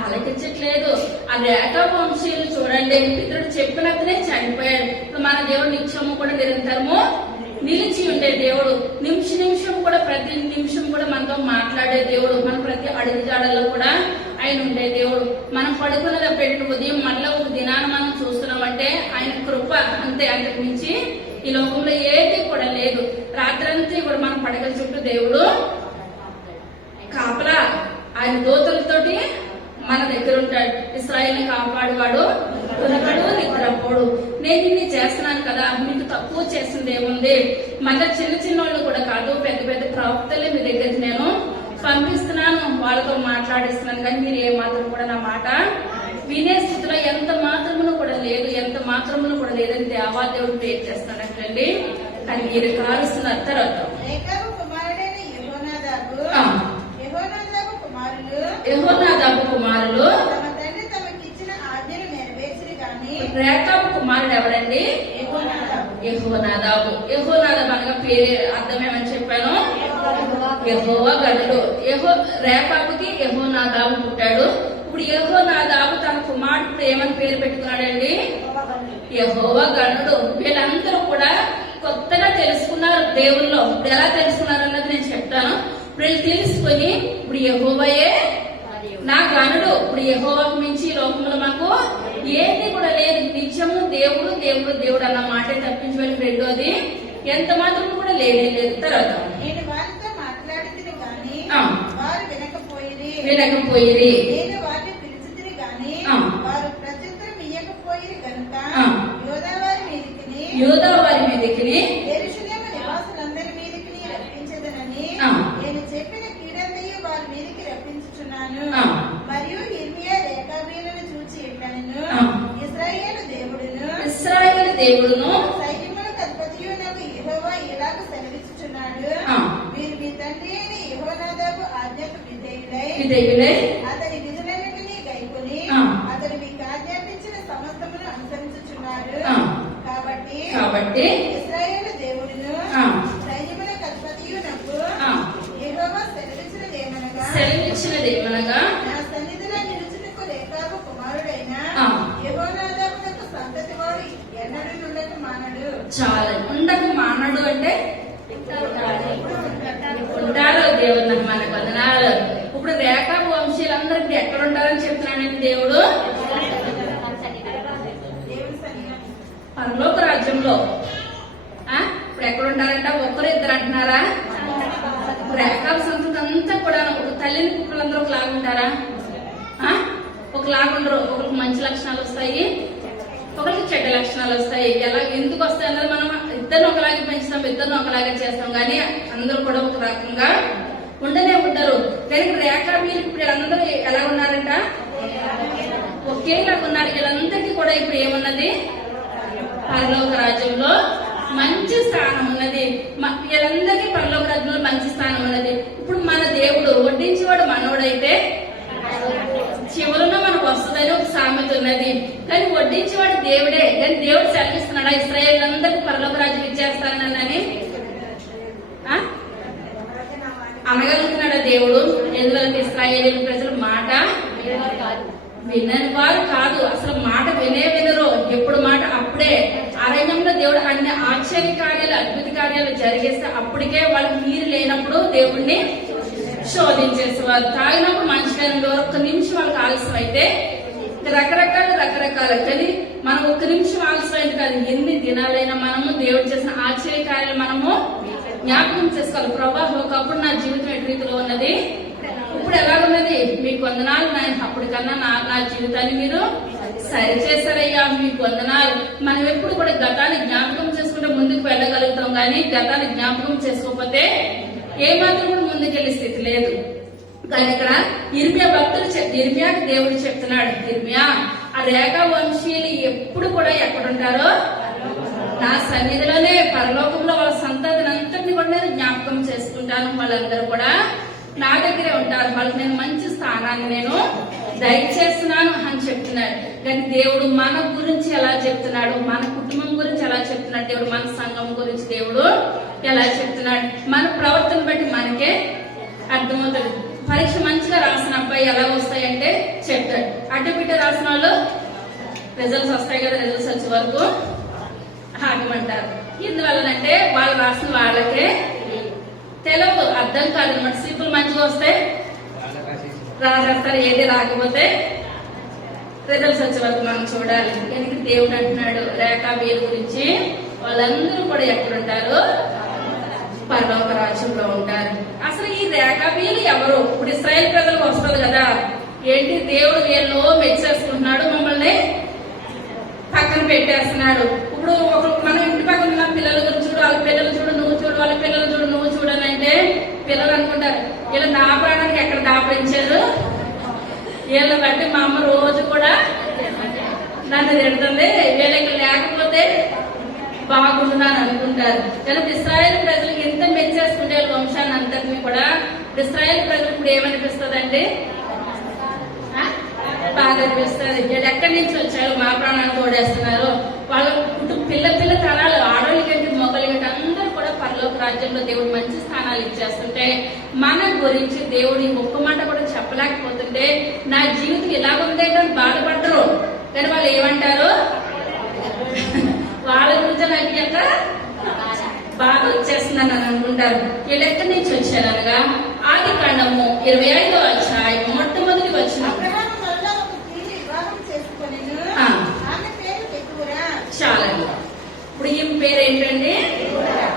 ఆలకించట్లేదు. ఆ రేఖ వంశీయులు చూడండి, పితరుడు చెప్పినట్టునే చనిపోయాడు. ఇప్పుడు మన దేవుడు నిత్యము కూడా నిరంతరము నిలిచి ఉండే దేవుడు, నిమిషం కూడా ప్రతి నిమిషం కూడా మనతో మాట్లాడే దేవుడు, మన ప్రతి అడుగుజాడల్లో కూడా ఆయన ఉండే దేవుడు. మనం పడుకున్నది పెట్టిన ఉదయం మళ్ళీ ఒక దినాన్ని మనం చూస్తున్నామంటే ఆయన కృప అంతే, అంతకు మించి ఈ లోకంలో ఏది కూడా లేదు. రాత్రంతా కూడా మనం పడగల చుట్టూ దేవుడు కాపలా, ఆయన దూతలతోటి మన దగ్గర ఉంటాడు. ఇశ్రాయేలుని కాపాడువాడు కొనకడు నిద్రపోడు. నేను ఇన్ని చేస్తున్నాను కదా, మీకు తక్కువ చేసింది ఏముంది? మళ్ళీ చిన్న వాళ్ళు కూడా కాదు, పెద్ద పెద్ద ప్రవక్తలే మీ దగ్గరికి నేను పంపిస్తున్నాను, వాళ్ళతో మాట్లాడిస్తున్నాను. కానీ మీరు ఏ మాత్రం కూడా నా మాట వినే స్థితిలో ఎంత మాత్రమును కూడా లేదని దేవాదేవుడు పేరు చేస్తున్నాడండి. కానీ మీరు కారుస్తున్నారు. తర్వాత యెహోనాదాబు కుమారులు రేకాబు కుమారుడు ఎవరండి? యెహోనాదాబు అనగా పేరు అర్థమేమని చెప్పాను, యెహోవా గనుడు. రేకాబుకి యెహోనాదాబు పుట్టాడు. ఇప్పుడు యెహోనాదాబు తన కుమారుడు ఏమని పేరు పెట్టుకున్నాడండి? యెహోవా గనుడు. వీళ్ళందరూ కూడా కొత్తగా తెలుసుకున్నారు దేవుల్లో. ఇప్పుడు ఎలా తెలుసుకున్నారు అన్నది నేను చెప్తాను. ఇప్పుడు వీళ్ళు తెలుసుకొని ఇప్పుడు యెహోవాయే నా గనుడు. ఇప్పుడు యెహోవాకు మించి ఈ లోకంలో మాకు ఏది కూడా లేదు. నిత్యము దేవుడు దేవుడు దేవుడు అన్న మాటే తప్పించి వెళ్ళి రెండోది ఎంత మాత్రం కూడా లేదు. తర్వాత నేను వారితో మాట్లాడితే గాని వారు వినకపోయిరి, నేను వారిని పిలిచితిని గాని వారు ప్రత్యుత్తరం ఇయ్యకపోయిరి గనుక యూదా వారి మీదికి యెరూషలేము నివాసులందరి మీదికి రప్పించదనని నేను చెప్పిన కీడంతయు వారి మీదికి రప్పించుచున్నాను. మరియు యిర్మీయా రేకాబీయులను చూచి ఇట్లనెను, ఇశ్రాయేలు దేవుడును సైన్యములకు అధిపతియు నాకు యెహోవా ఇలాగ సెలవిచ్చుచున్నాడు, మీరు మీ తండ్రి అయిన యెహోనాదాబు ఆజ్ఞకు విధేయులై అతని విధులన్నిటినీ గైకొని అతను మీకు ఆజ్ఞాపించిన సమస్తమును అనుసరించుచున్నారు. కాబట్టి ఇశ్రాయేలు దేవుడును సైన్యములకు అధిపతియు నాకు యెహోవా సెలవిచ్చినదేమనగా నా సన్నిధిలో నిలుచుటకు స్థానం ఏంటి? దేవుడు దేవుని సన్నిధిలో పరలోక రాజ్యంలో ఇప్పుడు ఎక్కడ ఉంటారంట? ఒక్కరు ఇద్దరు అంటున్నారా? రేఖాల సంతతి అంతా కూడా ఒక తల్లిని కుక్కలందరూ ఒకలాగా ఉంటారా? ఒకలాగా ఉండరు. ఒకరికి మంచి లక్షణాలు వస్తాయి, ఒకరికి చెడ్డ లక్షణాలు వస్తాయి. ఎలా ఎందుకు వస్తాయి అన్నది మనం ఇద్దరిని ఒకలాగే పెంచుతాం, ఇద్దరిని ఒకలాగే చేస్తాం, కానీ అందరూ కూడా ఒక రకంగా ఉండనే ఉంటారు. కానీ రేఖా మీరు ఇప్పుడు అందరూ ఎలా ఉన్నారంట? ఒకేలాగా ఉన్నారు. వీళ్ళందరికీ కూడా ఇప్పుడు ఏమున్నది? పరలోక రాజ్యంలో మంచి స్థానం ఉన్నది. వీళ్ళందరికీ పరలోక రాజ్యంలో మంచి స్థానం ఉన్నది. ఇప్పుడు మన దేవుడు వడ్డించేవాడు మనోడైతే చివరన మనకు వస్తుందని ఒక సామెత ఉన్నది. కానీ వడ్డించేవాడు దేవుడే. కానీ దేవుడు సెలవిస్తున్నాడా ఇశ్రాయేల్ అందరికీ పరలోక రాజ్యం ఇచ్చేస్తానని? అనగలుగుతున్నాడా దేవుడు? ఎందువల్ల ఇశ్రాయేలు ప్రజలు మాట వినని వారు కాదు, అసలు మాట వినరు. ఎప్పుడు మాట అప్పుడే. అరణ్యంలో దేవుడు అన్ని ఆశ్చర్య కార్యాలు, అద్భుత కార్యాలు జరిగేస్తే అప్పటికే వాళ్ళకి నీరు లేనప్పుడు దేవుడిని శోధించేసేవారు. తాగినప్పుడు మంచిగా ఒక్క నిమిషం వాళ్ళకి ఆలస్యం అయితే రకరకాల. కానీ మనం ఒక్క నిమిషం ఆలస్యం అయింది కాదు, ఎన్ని దినాలైనా మనము దేవుడు చేసిన ఆశ్చర్య కార్యాలు మనము జ్ఞాపకం చేసుకోవాలి. ప్రభా ఒకప్పుడు నా జీవితం ఎటు రీతిలో ఉన్నది, ఇప్పుడు ఎలాగున్నది? మీకు వందనాలు నాయన, అప్పటికన్నా నా జీవితాన్ని మీరు సరిచేశారయ్యా, మీకు వందనాలు. మనం ఎప్పుడు కూడా గతాన్ని జ్ఞాపకం చేసుకుంటే ముందుకు వెళ్ళగలుగుతాం, కానీ గతాన్ని జ్ఞాపకం చేసుకోకపోతే ఏమాత్రం కూడా ముందుకెళ్లే స్థితి లేదు. కానీ ఇక్కడ ఇర్మియా భక్తులు ఇర్మియాకి దేవుడు చెప్తున్నాడు, ఇర్మియా ఆ రేఖా వంశీయులు ఎప్పుడు కూడా ఎక్కడుంటారో నా సన్నిధిలోనే పరలోకంలో వాళ్ళ సంతతిని అంతటిని కూడా నేను జ్ఞాపకం చేసుకుంటాను. వాళ్ళందరూ కూడా నా దగ్గరే ఉంటారు. వాళ్ళకి నేను మంచి స్థానాన్ని నేను దయచేస్తున్నాను అని చెప్తున్నాడు. కానీ దేవుడు మన గురించి ఎలా చెప్తున్నాడు, మన కుటుంబం గురించి ఎలా చెప్తున్నాడు, దేవుడు మన సంఘం గురించి దేవుడు ఎలా చెప్తున్నాడు, మన ప్రవర్తన బట్టి మనకే అర్థమవుతుంది. పరీక్ష మంచిగా రాసిన అబ్బాయి ఎలా వస్తాయంటే చెప్తాడు. అడ్డబిడ్డ రాసిన వాళ్ళు రిజల్ట్స్ వస్తాయి కదా, రిజల్ట్స్ వచ్చే వరకు ఆగమంటారు. ఎందువల్లనంటే వాళ్ళు రాసిన వాళ్ళకే తెలుగు అర్థం కాదు అనమాట. సీపులు మంచిగా వస్తే రాసేస్తారు, ఏది రాకపోతే రిజల్ట్స్ వచ్చే వరకు మనం చూడాలి. ఎందుకు దేవుడు అంటున్నాడు రేఖా వీరి గురించి, వాళ్ళందరూ కూడా ఎక్కడుంటారు? పరలోక రాజ్యంలో ఉంటారు. అసలు ఈ రేఖా వీళ్ళు ఎవరు? ఇప్పుడు ఇశ్రాయేల్ ప్రజలకు వస్తుంది కదా, ఏంటి దేవుడు వీళ్ళు మెచ్చేసుకుంటున్నాడు, మమ్మల్ని పక్కన పెట్టేస్తున్నాడు. ఇప్పుడు మనం ఇంటి పక్కన ఉన్న పిల్లల గురించి చూడు, వాళ్ళ పిల్లలు చూడు నువ్వు చూడు, వాళ్ళ పిల్లలు చూడు నువ్వు చూడని అంటే పిల్లలు అనుకుంటారు వీళ్ళు దాపడానికి ఎక్కడ దాపరించారు, వీళ్ళ బట్టి మా అమ్మ రోజు కూడా నన్ను తిడుతుంది, వీళ్ళకి లేకపోతే బాగుంటున్నాను అనుకుంటారు. కానీ ఇశ్రాయేల్ ప్రజలకు ఎంత మెచ్చేసుకుంటే వంశాన్ని అంతటినీ కూడా ఇశ్రాయేల్ ప్రజలకు ఇప్పుడు ఏమనిపిస్తుంది అండి? బాగా అనిపిస్తుంది. వీళ్ళు ఎక్కడి నుంచి వచ్చారు, మా ప్రాణాన్ని తోడేస్తున్నారు. వాళ్ళ పిల్ల తరాలు ఆడవాళ్ళకంటే మొగలికంటే అందరూ కూడా పరలోక రాజ్యంలో దేవుడు మంచి స్థానాలు ఇచ్చేస్తుంటే మన గురించి దేవుడు ఒక్క మాట కూడా చెప్పలేకపోతుంటే నా జీవితం ఇలా ఉందేంటో బాధపడరు. కానీ వాళ్ళు ఏమంటారు? వాళ్ళ గురించి నాకు ఎంత బాధ వచ్చేస్తుందని అని అనుకుంటారు. వీళ్ళు ఎక్కడి నుంచి వచ్చారనగా ఆదికాండము 25వ అధ్యాయం మొట్టమొదటి వచనం. చాలండి. ఇప్పుడు ఈమె పేరు ఏంటండి?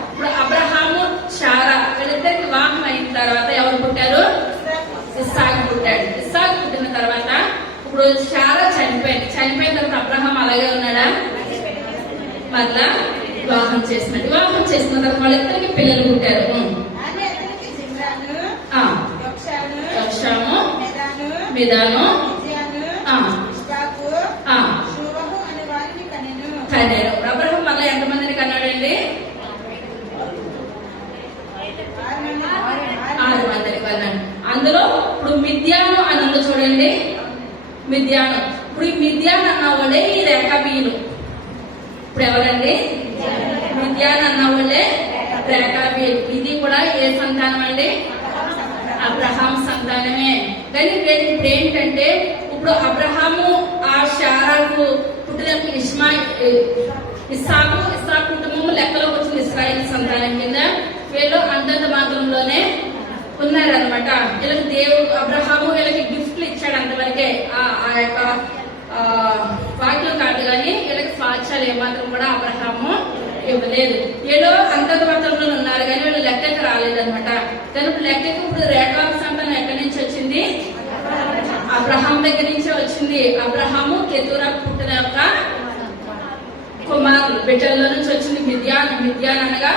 ఇప్పుడు అబ్రహాము శారా వీళ్ళిద్దరికి వివాహం అయిన తర్వాత ఎవరు పుట్టారు? ఇస్సాకు పుట్టాడు. ఇస్సాకు పుట్టిన తర్వాత ఇప్పుడు శారా చనిపోయిన తర్వాత అబ్రహాం అలాగే ఉన్నాడా? మరలా వివాహం చేసినాడు. వివాహం చేసిన తర్వాత వాళ్ళిద్దరికి పిల్లలు పుట్టారు. యక్షాము, మిదాను, కన్యారు. అబ్రహం మళ్ళీ ఎంతమందిని కన్నాడండి? 6 మందిని కన్నాడు. అందులో ఇప్పుడు మిద్యాను అని ఉంది చూడండి, మిద్యాను. ఇప్పుడు ఈ మిద్యాన్ అన్న వాళ్ళే ఈ రేఖాబీయులు. ఇప్పుడు ఎవరండి? మిద్యాన్ అన్న వాళ్ళే రేఖాబీయులు. ఇది కూడా ఏ సంతానం అండి? అబ్రహాం సంతానమే. కానీ ఇప్పుడు ఏంటంటే ఇప్పుడు అబ్రహాము ఆ శారాకు పుట్టినప్పుడు ఇస్సాకు కుటుంబం లెక్కలోకి వచ్చింది ఇశ్రాయేల్ సంతానం కింద. వీళ్ళు అంతంత మాత్రంలోనే ఉన్నారనమాట. వీళ్ళకి దేవుడు అబ్రహాము వీళ్ళకి గిఫ్ట్లు ఇచ్చాడు అంతవరకే. ఆ యొక్క వాక్యం కాదు కానీ వీళ్ళకి స్వాచ్ఛాలు ఏమాత్రం కూడా అబ్రహాము ఇవ్వలేదు. వీళ్ళు అంతర్గత మతంలో ఉన్నారు కానీ వీళ్ళు లెక్కకి రాలేదనమాట. కానీ ఇప్పుడు లెక్కకి ఇప్పుడు రేఖా సంతానం ఎక్కడి నుంచి వచ్చింది? అబ్రహాం దగ్గర నుంచే వచ్చింది. అబ్రహాము కెతూరా పుట్టిన యొక్క కుమారులు బిడ్డల్లో నుంచి వచ్చింది మిద్యాన్ అనగా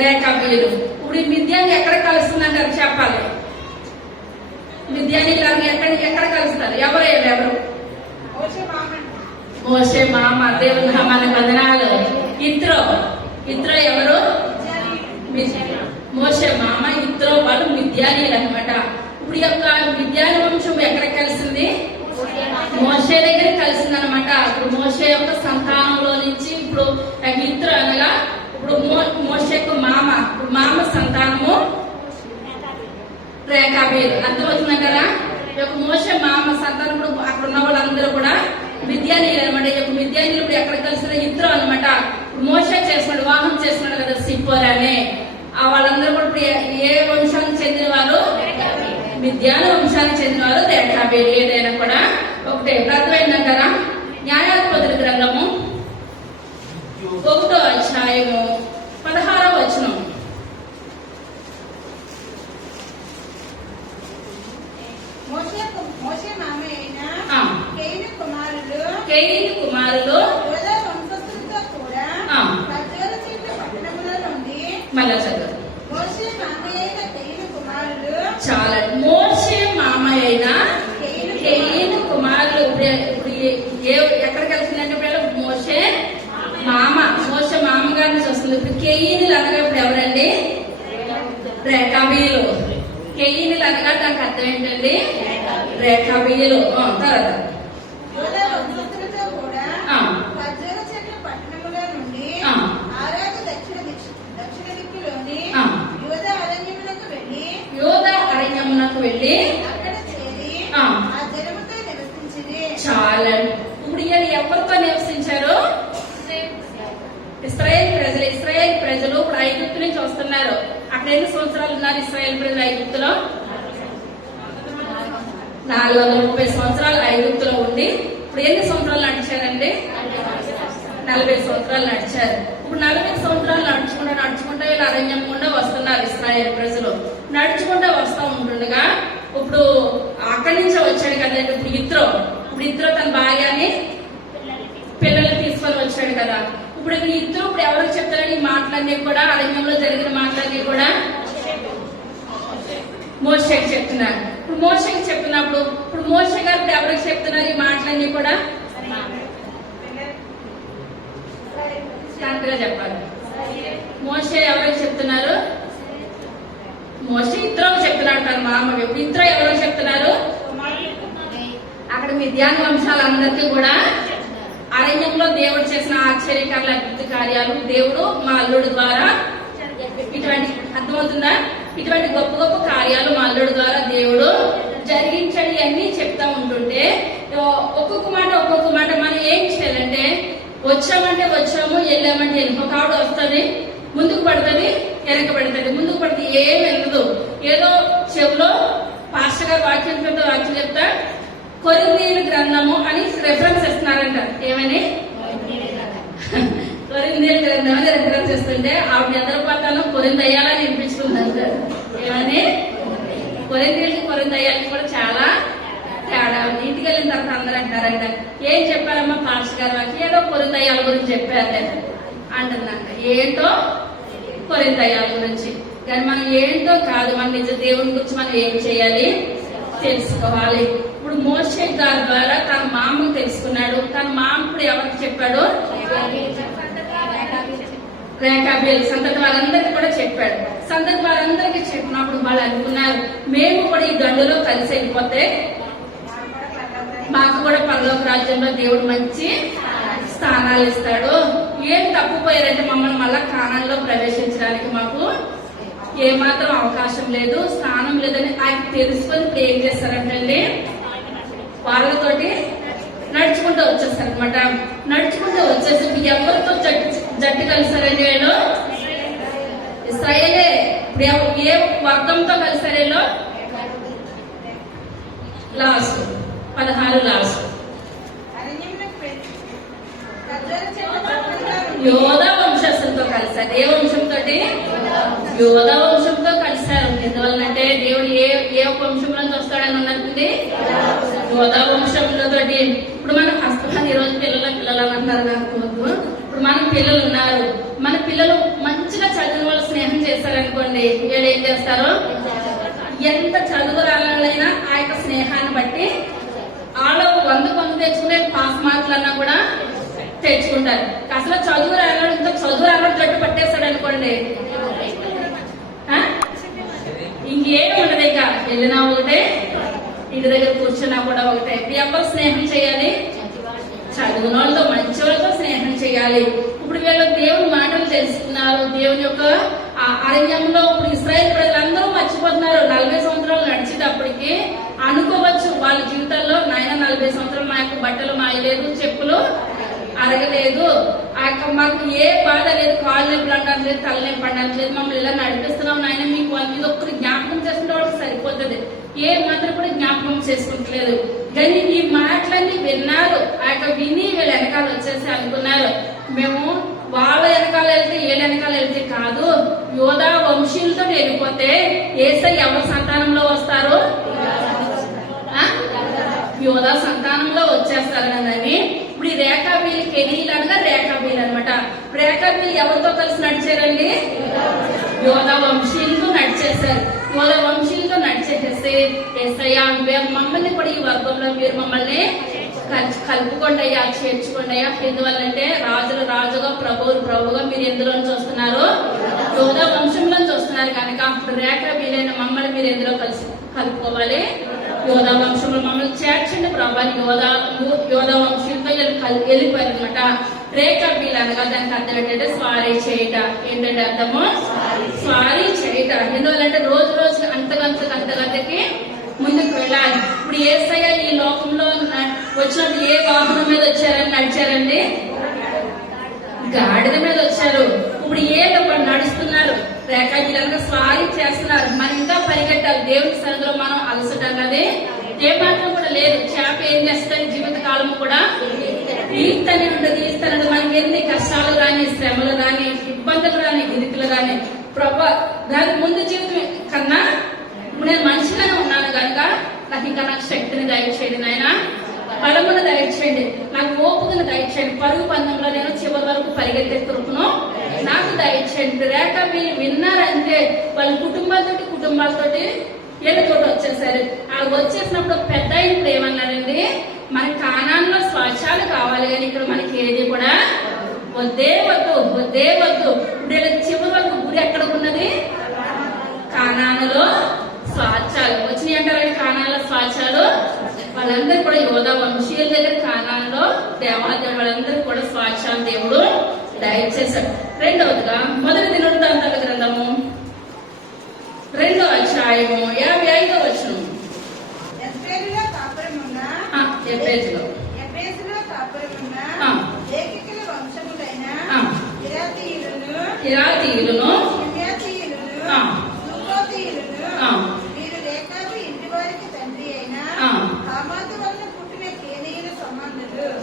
రేఖాబీలు. ఇప్పుడు ఈ మిద్యాన్ని ఎక్కడ కలుస్తుందంటారు చెప్పాలి. మిద్యాని ఎక్కడ కలుస్తారు? ఎవరు మోషే మామ. దేవుని నామానికి వందనాలు. ఇత్రో ఎవరు? మోషే మామ. ఇత్రో వాళ్ళు మిద్యానీలు అనమాట. ఇప్పుడు ఈ యొక్క మిద్యాని వంశం ఎక్కడ కలిసింది? మోషే దగ్గర కలిసింది అనమాట. ఇప్పుడు మోషే యొక్క సంతానంలో నుంచి ఇప్పుడు ఇత్రో అనగా ఇప్పుడు మోషే యొక్క మామ. ఇప్పుడు మామ సంతానము రేఖాబీలు. అర్థమవుతుంది కదా? ఈ యొక్క మోషే మామ సంతానం ఇప్పుడు అక్కడ ఉన్న వాళ్ళందరూ కూడా మిద్యానీయులు అనమాట. ఈ యొక్క మిద్యానీయులు ఇప్పుడు ఎక్కడ కలిసిన? ఇత్రో అనమాట. ఇప్పుడు మోషే చేస్తున్నాడు, వివాహం చేస్తున్నాడు కదా సిప్పోరా అని. వాళ్ళందరూ కూడా ఇప్పుడు ఏ వంశానికి చెందిన వారు? మిద్యాన వంశానికి చెందిన వారు రేఖాబీలు. ఏదైనా కూడా ఒకటే. అర్థమైందంటారా? న్యాయాధిపతుల గ్రంథము 1వ అధ్యాయము 16వ వచనం. మోషే మామ అయిన కేయిను కుమారులు యోధా వంశస్థులతో కూడా ఖర్జూర చెట్ల పట్టణముల నుండి మళ్ళా చదువు. మోషే మామ అయిన కేయిను కుమారులు చాలా. మోషే మామ అయిన కేయిను కుమారులు ఇప్పుడు ఎక్కడ కలిసిందంటే మోషే మామగారిని చూస్తుంది. ఇప్పుడు కేయినులు అనగా ఇప్పుడు ఎవరండి? రేఖాబీలు. కేయినులు అనగా నాకు అర్థం ఏంటండి? రేఖాబీలు. తర్వాత యోధా వంశస్థులతో కూడా ఖర్జూర చెట్ల పట్టణముల నుండి ఆరాకు దక్షిణ దిక్కులోని యోధా అరణ్యమునకు వెళ్ళి అక్కడ చేరి ఆ జనముతో నివసించింది. చాలా. ఇప్పుడు ఈయన ఎవరితో నివసించారు? ఇశ్రాయేల్ ప్రజలు ఇప్పుడు ఐగుప్తు నుంచి వస్తున్నారు. అక్కడ ఎన్ని సంవత్సరాలు ఉన్నారు ఇశ్రాయేల్ ప్రజలు ఐగుప్తులో? 430 సంవత్సరాలు ఐగుప్తులో ఉండి ఇప్పుడు ఎన్ని సంవత్సరాలు నడిచారండి? 40 సంవత్సరాలు నడిచారు. ఇప్పుడు 40 సంవత్సరాలు నడుచుకుంటా వీళ్ళు అరణ్యం గుండా వస్తున్నారు ఇశ్రాయేల్ ప్రజలు. నడుచుకుంటా వస్తూ ఉంటుండగా ఇప్పుడు అక్కడి నుంచే వచ్చాడు కదండి ఇప్పుడు ఇత్రో తన భార్యని పిల్లల్ని తీసుకొని వచ్చాడు కదా. ఇప్పుడు ఇద్దరు ఇప్పుడు ఎవరికి చెప్తారని ఈ మాటలన్నీ కూడా అరణ్యంలో జరిగిన మాటలన్నీ కూడా మోషేకి చెప్తున్నారు. ఇప్పుడు మోషేకి చెప్తున్నప్పుడు ఇప్పుడు మోషే గారు ఇప్పుడు ఎవరికి చెప్తున్నారు ఈ మాటలన్నీ కూడా? కరెక్ట్గా చెప్పాలి. మోషే ఎవరికి చెప్తున్నారు? మోషే ఇత్రోకి చెప్తున్నాడు తన మామకి. ఇప్పుడు ఇత్రో ఎవరికి చెప్తున్నారు? అక్కడ మిద్యాన్ వంశాలందరికీ కూడా అరణ్యంలో దేవుడు చేసిన ఆశ్చర్యకరల అద్భుత కార్యాలు దేవుడు మా అల్లుడు ద్వారా ఇటువంటి అర్థమవుతుందా? ఇటువంటి గొప్ప గొప్ప కార్యాలు మా అల్లుడు ద్వారా దేవుడు జరిగించండి అన్ని చెప్తా ఉంటుంటే ఒక్కొక్క మాట మనం ఏం చేయాలంటే వచ్చామంటే వచ్చాము, వెళ్ళామంటే ఒక ఆవిడ వస్తుంది, ముందుకు పడుతుంది, వెనక పడుతుంది. ముందుకు పడితే ఏం వెళ్ళదు. ఏదో చెవులో పాస్టర్ గారు వాక్యం చెప్తా కొరింథీయుల గ్రంథము అని రెఫరెన్స్ ఇస్తున్నారంట. ఏమని? కొరింథీయుల గ్రంథం అని రెఫరెన్స్ ఇస్తుంటే ఆవిడ ఎదరపడతాను కొరింథయ్యాలని వినిపించుకుందంట. ఏమని? కొరింథయ్యాలకి కూడా చాలా తేడా. నీటికి వెళ్ళిన తర్వాత అందరూ అంటారంట ఏం చెప్పారమ్మా పాస్టర్ గారు వాకి ఏదో కొరింథయ్యాల గురించి చెప్పారు అంటుందంట. ఏంటో కొరింథయ్యాల గురించి. కానీ మనం ఏంటో కాదు, మన నిజ దేవుని గురించి మనం ఏం చేయాలి? తెలుసుకోవాలి. ఇప్పుడు మోషే గారి ద్వారా తన మామకు తెలుసుకున్నాడు. తన మామ ఇప్పుడు ఎవరికి చెప్పాడు? రేఖాబీలు సంతతి వాళ్ళందరికీ కూడా చెప్పాడు. సంతతి వాళ్ళందరికీ చెప్పినప్పుడు వాళ్ళు అనుకున్నారు మేము కూడా ఈ గండులో కలిసి వెళ్ళిపోతే మాకు కూడా పరలోక రాజ్యంలో దేవుడు మంచి స్థానాలు ఇస్తాడు. ఏం తప్పిపోయారంటే మమ్మల్ని మళ్ళా కానాల్లో ప్రవేశించడానికి మాకు ఏమాత్రం అవకాశం లేదు, స్థానం లేదని ఆయన తెలుసుకొని ఇప్పుడు ఏం చేస్తారంటే వాళ్ళతోటి నడుచుకుంటూ వచ్చేస్తారనమాట. నడుచుకుంటూ వచ్చేసి ఎవరితో జట్టు కలిసారండి? వీళ్ళు ఇశ్రాయేలే. ఇప్పుడు ఇప్పుడు ఏ వర్గంతో కలిసారు వీళ్ళు? Last 16 last. యోధా వంశస్థులతో కలిశారు. ఏ వంశంతో? యోధా వంశంతో కలిశారు. ఎందువల్లంటే దేవుడు ఏ వంశంలోంచి వస్తాడని ఉన్నది? యోధా వంశంలోతోటి. ఇప్పుడు మనం హస్తవాన్ని ఈ రోజు పిల్లలు అని అంటారు కాకపోతే, ఇప్పుడు మన పిల్లలు ఉన్నారు. మన పిల్లలు మంచిగా చదివిన వాళ్ళు స్నేహం చేస్తారనుకోండి, వీళ్ళు ఏం చేస్తారు? ఎంత చదువు రాలైనా ఆ యొక్క స్నేహాన్ని బట్టి వాళ్ళు 100 తెచ్చుకునే పాస్ మార్కులు అన్నా కూడా తెచ్చుకుంటారు. అసలు చదువు రావడం జట్టు పట్టేస్తాడు అనుకోండి, ఇంకేం ఉండదు. ఇక వెళ్ళినా ఒకటే, ఇంటి దగ్గర కూర్చున్నా కూడా ఒకటే. ఎవరు స్నేహం చేయాలి? చదువున వాళ్ళతో, మంచి వాళ్ళతో స్నేహం చేయాలి. ఇప్పుడు వీళ్ళు దేవుని మాటలు తెలుసుకున్నారు. దేవుని యొక్క అరణ్యంలో ఇప్పుడు ఇశ్రాయేలు ప్రజలందరూ మర్చిపోతున్నారు. 40 సంవత్సరాలు నడిచేటప్పటికి అనుకోవచ్చు వాళ్ళ జీవితాల్లో, నాయన 40 సంవత్సరాలు మా యొక్క బట్టలు మాయలేదు, చెప్పులు అరగలేదు, మాకు ఏ బాధ లేదు, కాళ్ళు నొప్పులు అంటారు లేదు, తల నొప్పి అంటారు లేదు, మమ్మల్ని ఇలా నడిపిస్తున్నాం నాయన, మీకు వాళ్ళ మీద ఒక్కరు జ్ఞాపకం చేసుకుంటే వాళ్ళకి సరిపోతుంది. ఏ మాత్రం కూడా జ్ఞాపకం చేసుకుంటలేదు. కానీ ఈ మాటలన్నీ విన్నారు. ఆ యొక్క విని వీళ్ళ వెనకాల వచ్చేసి అనుకున్నారు, మేము వాళ్ళ వెనకాల వెళ్తే వీళ్ళ వెనకాల వెళ్తే కాదు, యోధా వంశీయులతో వెళ్ళిపోతే యేసయ్య ఎవరి సంతానంలో వస్తారు? యోధా సంతానంలో వచ్చేస్తారు కదని. ఇప్పుడు ఈ రేఖాబీలు కెనీలు అనగా రేఖాబీలు అనమాట. రేఖాబీలు ఎవరితో కలిసి నడిచారండి? యోధా వంశీయులతో నడిచేశారు. యోధా వంశీయులతో నడిచేసేసి యేసయ్య మమ్మల్ని కూడా ఈ వర్గంలో మీరు మమ్మల్ని కలుపుకోండి అయ్యా, చేర్చుకోండి అయ్యా. ఎందువల్లంటే రాజులు రాజుగా, ప్రభువులు ప్రభుగా మీరు ఎందులోంచి వస్తున్నారు? యోధా వంశంలోంచి వస్తున్నారు కనుక అప్పుడు రేఖాబీలైన మమ్మల్ని మీరు ఎందులో కలుపుకోవాలి? యోధా వంశంలో మమ్మల్ని చేర్చండి ప్రభా. యోధా వంశంతో వెళ్ళిపోయారు అనమాట. రేఖాబీలు అనగా దానికి అర్థం ఏంటంటే స్వారీ చేయట. ఏంటంటే అర్థము? స్వారీ చేయట. ఎందువల్లంటే రోజు రోజు అంతగంతకి ముందుకు వెళ్ళాలి. ఇప్పుడు యేసయ్య ఈ లోకంలో వచ్చినప్పుడు ఏ వాహనం మీద నడిచారండి? గాడిద మీద వచ్చారు. ఇప్పుడు ఏళ్ళు నడుస్తున్నారు, రేఖాబీలు స్వారీ చేస్తున్నారు. మనం ఇంకా పరిగెట్టాలి. దేవుడి సన్నిధిలో మనం అలసట అన్నది ఏ మాత్రం కూడా లేదు. చేప ఏం చేస్తుంది? జీవిత కాలం కూడా ఈస్తనే ఉంటుంది. ఈస్తనే మనకి ఎన్ని కష్టాలు రాని, శ్రమలు రాని, ఇబ్బందులు రాని, ఇరుకులు రాని ప్రభా దాని ముందు జీవితం కన్నా ఇప్పుడు నేను మనిషిగానే ఉన్నాను కనుక నాకు శక్తిని దయచేయండి నాయన, బలమును దయచేయండి, నాకు ఓపుకను దయచేయండి. పరుగు పందెంలో నేను చివరి వరకు పరిగెత్తే తురుకును నాకు దయచేయండి. రేఖాబీలు విన్నారంటే వాళ్ళ కుటుంబాలతోటి వీళ్ళతోటి వచ్చేసారు. వాళ్ళు వచ్చేసినప్పుడు పెద్ద ఇప్పుడు ఏమన్నారండి? మన కానాన్లో స్వాచ్ఛాలు కావాలి, కానీ ఇక్కడ మనకి ఏది కూడా వద్దే వద్దు. ఇప్పుడు వీళ్ళకి చివరి వరకు గురి ఎక్కడ ఉన్నది? కానానులో స్వాచ్ఛాలు వచ్చినాయి అంటారండి. కానాన్లో స్వాచ్ఛాలు వాళ్ళందరూ కూడా యోధా వంశీయుల దగ్గర కానాన్లో వాళ్ళందరూ కూడా స్వాచ్ఛాలు దేవుడు దయచేశారు. రెండవదిగా మొదటి దినవృత్తాంతాల గ్రంథము 2వ అధ్యాయము 55వ వచనం. ఎఫెసులో ఇరాతీయులను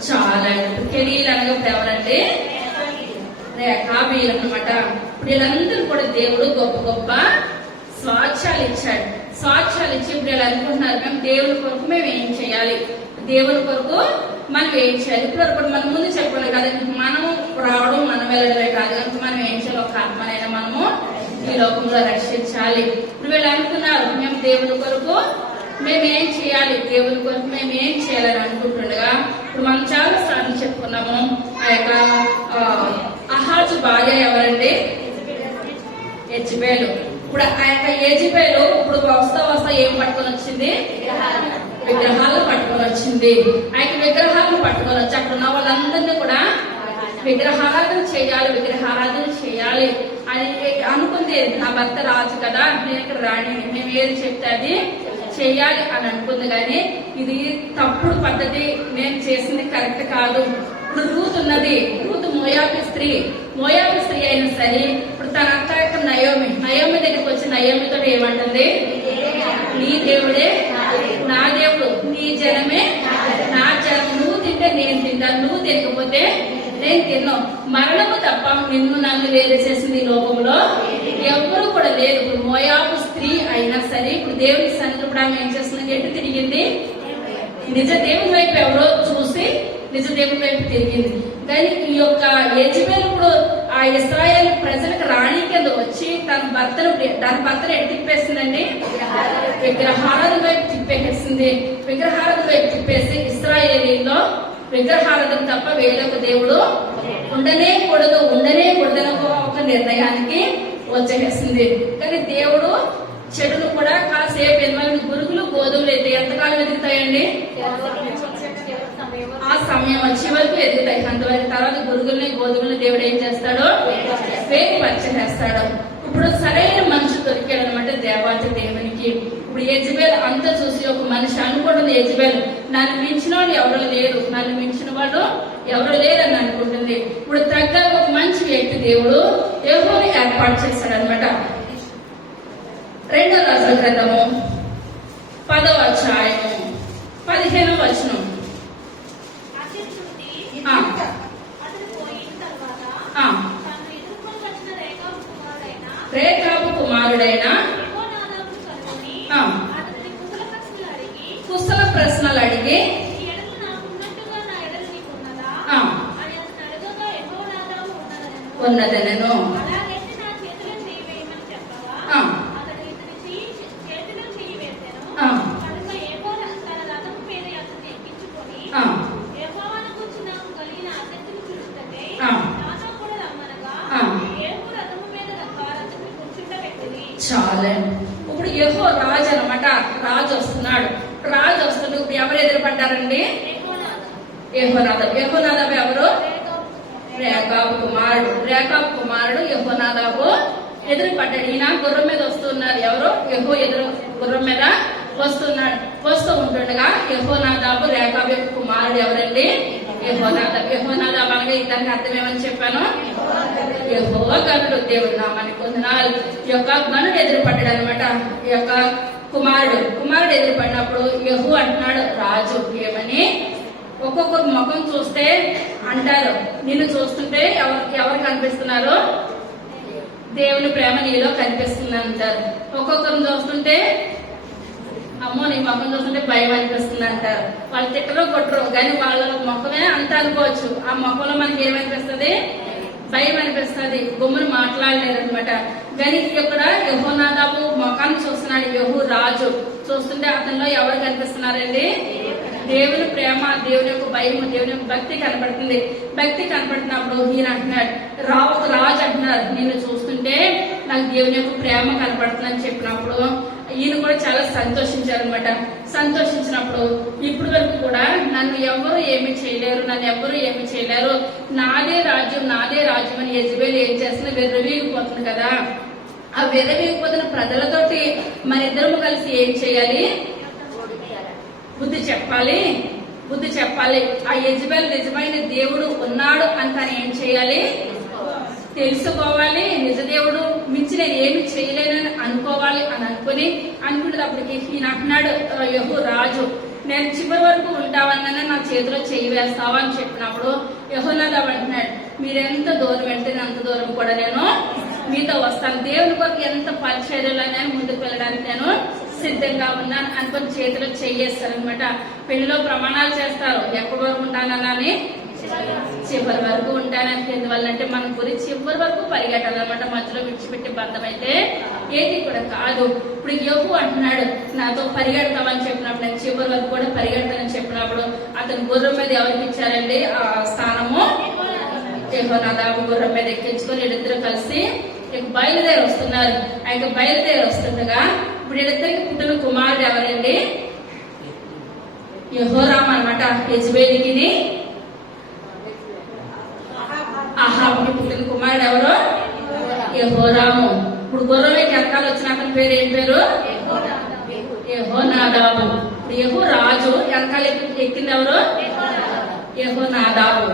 చాలా కెనీలు అనగా ఎవరంటే రేఖాబీలు అన్నమాట. ఇప్పుడు వీళ్ళందరూ కూడా దేవుడు గొప్ప గొప్ప స్వాచ్ఛాలు ఇచ్చాడు. స్వాచ్ఛాలు ఇచ్చి ఇప్పుడు వీళ్ళు అనుకుంటున్నారు, మేము దేవుని కొరకు మేము ఏం చేయాలి, దేవుని కొరకు మనం ఏం చేయాలి. ఇప్పుడు మనం ముందు చెప్పుకున్నాం కదా, మనం రావడం మనం వెళ్ళడమే కాదు కనుక మనం ఏం చేయాలి, ఒక ఆత్మనైనా మనము ఈ లోకంలో రక్షించాలి. ఇప్పుడు వీళ్ళు అనుకున్నారు, మేము దేవుని కొరకు మేమేం చేయాలి, దేవుని కొరకు మేము ఏం చేయాలని అనుకుంటుండగా ఇప్పుడు మనం చాలా సార్లు చెప్పుకున్నాము. ఆ యొక్క అహాజు భార్య ఎవరండి? యెజబెలు. ఇప్పుడు ఆ యొక్క యెజబెలు ఇప్పుడు వస్తా ఏం పట్టుకొని వచ్చింది? విగ్రహాలను పట్టుకొని వచ్చింది. ఆ యొక్క విగ్రహాలను పట్టుకొని వచ్చి అక్కడ ఉన్న వాళ్ళందరినీ కూడా విగ్రహారాధన చేయాలి అని అనుకుంది. నా భర్త రాజు కదా, నేను ఇక్కడ రాణి, మేము ఏది చెప్తే అది చేయాలి అని అనుకుంది. కానీ ఇది తప్పుడు పద్ధతి, నేను చేసింది కరెక్ట్ కాదు, ఇప్పుడు రూత్ ఉన్నది, రూత్ మోయాబు స్త్రీ అయినా సరే ఇప్పుడు తన అక్క యొక్క నయోమి దగ్గరికి వచ్చి నయోమితో ఏమంటుంది, నీ దేవుడే నా దేవుడు, నీ జనమే నా జనం, నువ్వు తింటే నేను తింటాను, నువ్వు తినకపోతే నేను తిన్నావు, మరణము తప్ప నిన్ను నన్ను వేరు చేసింది ఈ లోకంలో ఎవరు కూడా లేదు. ఇప్పుడు మోయాబు స్త్రీ అయినా సరే ఇప్పుడు దేవుని సన్నిధి ఇప్పుడు ఆమె ఏం చేస్తుంది, ఎటు తిరిగింది, నిజ దేవుని వైపు ఎవరో చూసి నిజ దేవుని వైపు తిరిగింది. కానీ ఈ యొక్క యెజబెల్ ఇప్పుడు ఆ ఇశ్రాయేలు ప్రజలకు రాణి కింద వచ్చి తన భర్తను ఎటు తిప్పేసిందండి, విగ్రహారాధన వైపు తిప్పేసింది. విగ్రహారాధన వైపు తిప్పేసి ఇశ్రాయేలీలో విగ్రహారాధన తప్ప వేరొక దేవుడు ఉండనే కూడదనే ఒక నిర్ణయానికి వచ్చేసింది. కానీ దేవుడు చెడును కూడా కాసేపు ఎనిమిది గురుగులు గోధుమలు అయితే ఎంతకాలం ఎదుగుతాయండి, ఆ సమయం వచ్చే వరకు ఎదుగుతాయి. అంతవరకు తర్వాత గురుగుల్ని గోధుమల్ని దేవుడు ఏం చేస్తాడో వేసి వచ్చేస్తాడు. ఇప్పుడు సరైన మనిషి దొరికాడు అనమాట దేవాతి దేవునికి. ఇప్పుడు యెజబెల్ అంతా చూసి ఒక మనిషి అనుకుంటుంది, యెజబెల్ నన్ను మించిన వాళ్ళు ఎవరో లేరు, నన్ను మించిన వాళ్ళు ఎవరో లేరు అని అనుకుంటుంది. ఇప్పుడు తగ్గ ఒక మంచి వ్యక్తి దేవుడు యెహోవాను ఏర్పాటు చేశాడు అనమాట. 2 రాజుల గ్రంథము 10వ అధ్యాయము 15వ వచనం. రేకాబు కుమారుడైన కుశల ప్రశ్నలు అడిగి ఉన్నదనను. చాలండి. ఇప్పుడు యెహో రాజు అనమాట, రాజు వస్తున్నాడు. రాజు వస్తుంది. ఇప్పుడు ఎవరు ఎదురుపడ్డారండి, యెహోనాదాబు ఎవరు, రేకాబు కుమారుడు యెహోనాదాబు ఎదురుపడ్డాడు. ఈయన గుర్రం మీద వస్తున్నారు. ఎవరు, యెహో గుర్రం మీద వస్తూ ఉంటుండగా యెహోనాదాబు రేకాబు యొక్క కుమారుడు ఎవరండి, యెహోనాదాబు అనగా ఇతనికి అర్థం ఏమని చెప్పాను, యెహోవా గనుడు, దేవుడు నామానికి వందనాలు. ఈ యొక్క గనుడు ఎదురుపడ్డాడు అనమాట. ఈ యొక్క కుమారుడు ఎదురుపడినప్పుడు యెహూ అంటున్నాడు రాజు ఏమని, ఒక్కొక్కరు ముఖం చూస్తే అంటారు, నిన్ను చూస్తుంటే ఎవరు కనిపిస్తున్నారు, దేవుని ప్రేమ నీలో కనిపిస్తుంది అంటారు. ఒక్కొక్కరిని చూస్తుంటే అమ్మో నీ ముఖం చూస్తుంటే భయం అనిపిస్తుంది అంటారు. వాళ్ళు తిట్టరు కొట్టరు, కానీ వాళ్ళ ముఖమే అంత అనుకోవచ్చు. ఆ ముఖంలో మనకి ఏమనిపిస్తుంది, భయం అనిపిస్తుంది, గమ్మును మాట్లాడలేరు అనమాట. కానీ ఇక్కడ యెహోనాదాబు ముఖాన్ని చూస్తున్నాడు. యెహూ రాజు చూస్తుంటే అతనిలో ఎవరు కనిపిస్తున్నారండి, దేవుని ప్రేమ, దేవుని యొక్క భయం, దేవుని యొక్క భక్తి కనపడుతుంది. భక్తి కనపడుతున్నప్పుడు ఈయన అంటున్నాడు, రాజు అంటున్నారు నిన్ను చూస్తుంటే నాకు దేవుని యొక్క ప్రేమ కనపడుతుందని చెప్పినప్పుడు ఈయన కూడా చాలా సంతోషించారనమాట. సంతోషించినప్పుడు ఇప్పటి వరకు కూడా నన్ను ఎవరు ఏమి చేయలేరు, నాదే రాజ్యం అని యెజబెల్ ఏం చేస్తుంది, వెర్రవీగిపోతుంది కదా. ఆ వెర్రవీగిపోతున్న ప్రజలతోటి మన ఇద్దరము కలిసి ఏం చేయాలి, బుద్ధి చెప్పాలి. ఆ యెజబెల్ నిజమైన దేవుడు ఉన్నాడు అని తను ఏం చేయాలి, తెలుసుకోవాలి. నిజ దేవుడు మించి నేను ఏమి చేయలేనని అనుకోవాలి అని అనుకునేటప్పటికి ఈయన అంటున్నాడు, యెహూ రాజు నేను చివరి వరకు ఉంటావన్నా నా చేతిలో చేయి వేస్తావా అని చెప్పినప్పుడు యెహోనాదాబు అంటున్నాడు, మీరెంత దూరం వెళ్తే అంత దూరం కూడా నేను మీతో వస్తాను. దేవుని కొరకు ఎంత పరిచర్యలైనా ముందుకు వెళ్ళడానికి నేను సిద్ధంగా ఉన్నాను అనుకుని చేతిలో చేయేస్తారనమాట. పెళ్లిలో ప్రమాణాలు చేస్తారు, ఎక్కడి వరకు ఉంటానని, చివరి వరకు ఉంటానని. ఎందువల్లంటే మన గురి చివరి వరకు పరిగెట్టాలన్నమాట. మధ్యలో విడిచిపెట్టే బంధం అయితే ఏది కూడా కాదు. ఇప్పుడు యెహూ అంటున్నాడు నాతో పరిగెడతామని చెప్పినప్పుడు, నేను చివరి వరకు కూడా పరిగెడతానని చెప్పినప్పుడు అతను గుర్రం మీద ఎవరికి ఇచ్చారండి ఆ స్థానము, యెహోనాదాబు గుర్రం మీద ఎక్కించుకొని వీళ్ళిద్దరూ కలిసి బయలుదేరి వస్తున్నారు. ఆయన బయలుదేరి వస్తుండగా ఇప్పుడు వీళ్ళిద్దరికి పుట్టిన కుమారుడు ఎవరండి, యెహోరాము అనమాట. యెజబెలికి అహాబుకి పుట్టిన కుమారుడు ఎవరు, యెహోరాము. ఇప్పుడు గుర్రమేకి వెనకాల వచ్చిన అతని పేరు ఏం పేరు, యెహోనాదాబు. ఇప్పుడు యెహూ రాజు వెనకాల ఎక్కింది ఎవరు, యెహోనాదాబు.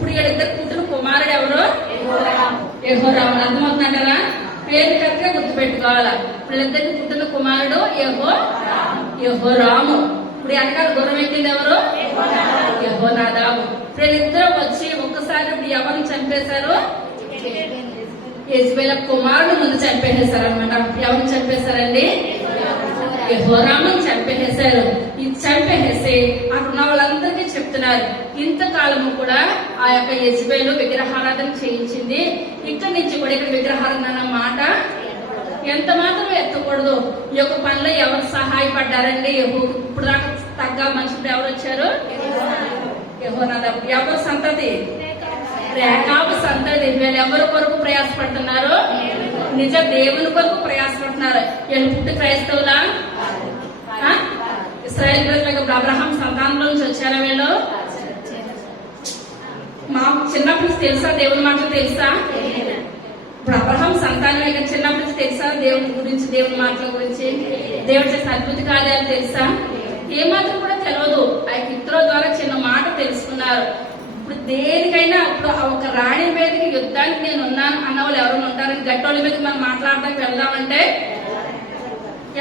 ఇప్పుడు వీళ్ళిద్దరు పుట్టిన కుమారుడు ఎవరు? యెహోరాము. అర్థమవుతుందంటారా? పేరు కరెక్ట్గా గుర్తుపెట్టుకోవాలా. వీళ్ళిద్దరికి పుట్టిన కుమారుడు యెహోరాము. ఇప్పుడు వెనకాల గుర్రం ఎక్కింది ఎవరు? యెహోనాదాబు. వీళ్ళిద్దరూ వచ్చి ఒక్కసారి ఇప్పుడు ఎవరిని చంపేశారు? యెజ్బెల కుమారుడు ముందు చంపేసేశారు అనమాట. ఎవరిని చంపేశారండి? యెహోరాముని చంపేసేశారు. ఇది చంపేసేసి అక్కడ ఉన్న వాళ్ళందరికీ చెప్తున్నారు, ఇంతకాలము కూడా ఆ యొక్క యెజ్బెలు విగ్రహారాధన చేయించింది, ఇక్కడి నుంచి కూడా ఇక్కడ విగ్రహారాధన అన్న మాట ఎంత మాత్రం ఎత్తకూడదు. ఈ యొక్క పనిలో ఎవరు సహాయపడ్డారండి? ఇప్పుడు దాకా తగ్గ మనుషులు ఎవరు వచ్చారు? యెహోనాదాబు. ఎవరు సంతతి? రేఖాబు సంతతి. వీళ్ళు ఎవరి కొరకు ప్రయాసపడుతున్నారు? నిజ దేవుని కొరకు ప్రయాసపడుతున్నారు. వీళ్ళు పుట్టి క్రైస్తవులా? ఇశ్రాయేల్ ప్రజలకు అబ్రహాం సంతానంలో నుంచి వచ్చారా వీళ్ళు? మా చిన్నప్పుడు తెలుసా దేవుని మాటలు? తెలుసా? ఇప్పుడు అబ్రహాం సంతానం ఇక్కడ చిన్నప్పుడు తెలుసా దేవుని గురించి, దేవుని మాటల గురించి, దేవుడి చేసిన అద్భుత కార్యాలు తెలుసా? ఏమాత్రం కూడా తెలియదు. ఆ ఇతరుల ద్వారా చిన్న మాట తెలుసుకున్నారు. ఇప్పుడు దేనికైనా ఇప్పుడు ఒక రాణి మీదకి యుద్ధానికి నేను ఉన్నాను అన్న వాళ్ళు ఎవరైనా ఉంటారని గట్టోళ్ళ మీద మనం మాట్లాడడానికి వెళ్దామంటే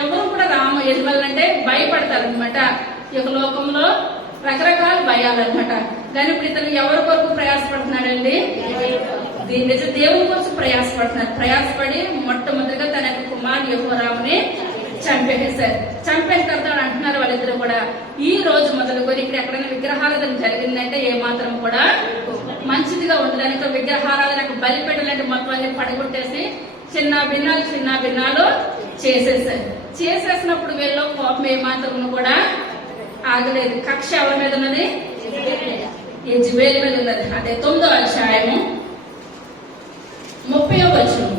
ఎవరు కూడా రాము. ఎందువల్లంటే భయపడతారు అనమాట. ఈ యొక్క లోకంలో రకరకాల భయాలు అనమాట. కానీ ఇప్పుడు ఇతను ఎవరి కొరకు ప్రయాసపడుతున్నాడండి? నిజ దేవుని కోసం ప్రయాసపడుతున్నారు. ప్రయాసపడి మొట్టమొదటిగా తన యొక్క కుమారుడు యెహోరాముని చంపేశారు. చంపేసిన తర్వాత అంటున్నారు వాళ్ళిద్దరు కూడా, ఈ రోజు మొదలుకొని ఇక్కడ ఎక్కడైనా విగ్రహారాధన జరిగిందంటే ఏమాత్రం కూడా మంచిదిగా ఉండదని విగ్రహారాధనకు బలిపెట్టాలంటే మొత్తం అన్ని పడగొట్టేసి చిన్న భిన్నాలు చేసేసారు. చేసేసినప్పుడు వీళ్ళు కోపం ఏమాత్రం కూడా ఆగలేదు. కక్ష ఎవరి మీద ఉన్నది? యెజ్బెల్ మీద ఉన్నది. అదే 9వ అధ్యాయము 30వ వచనం.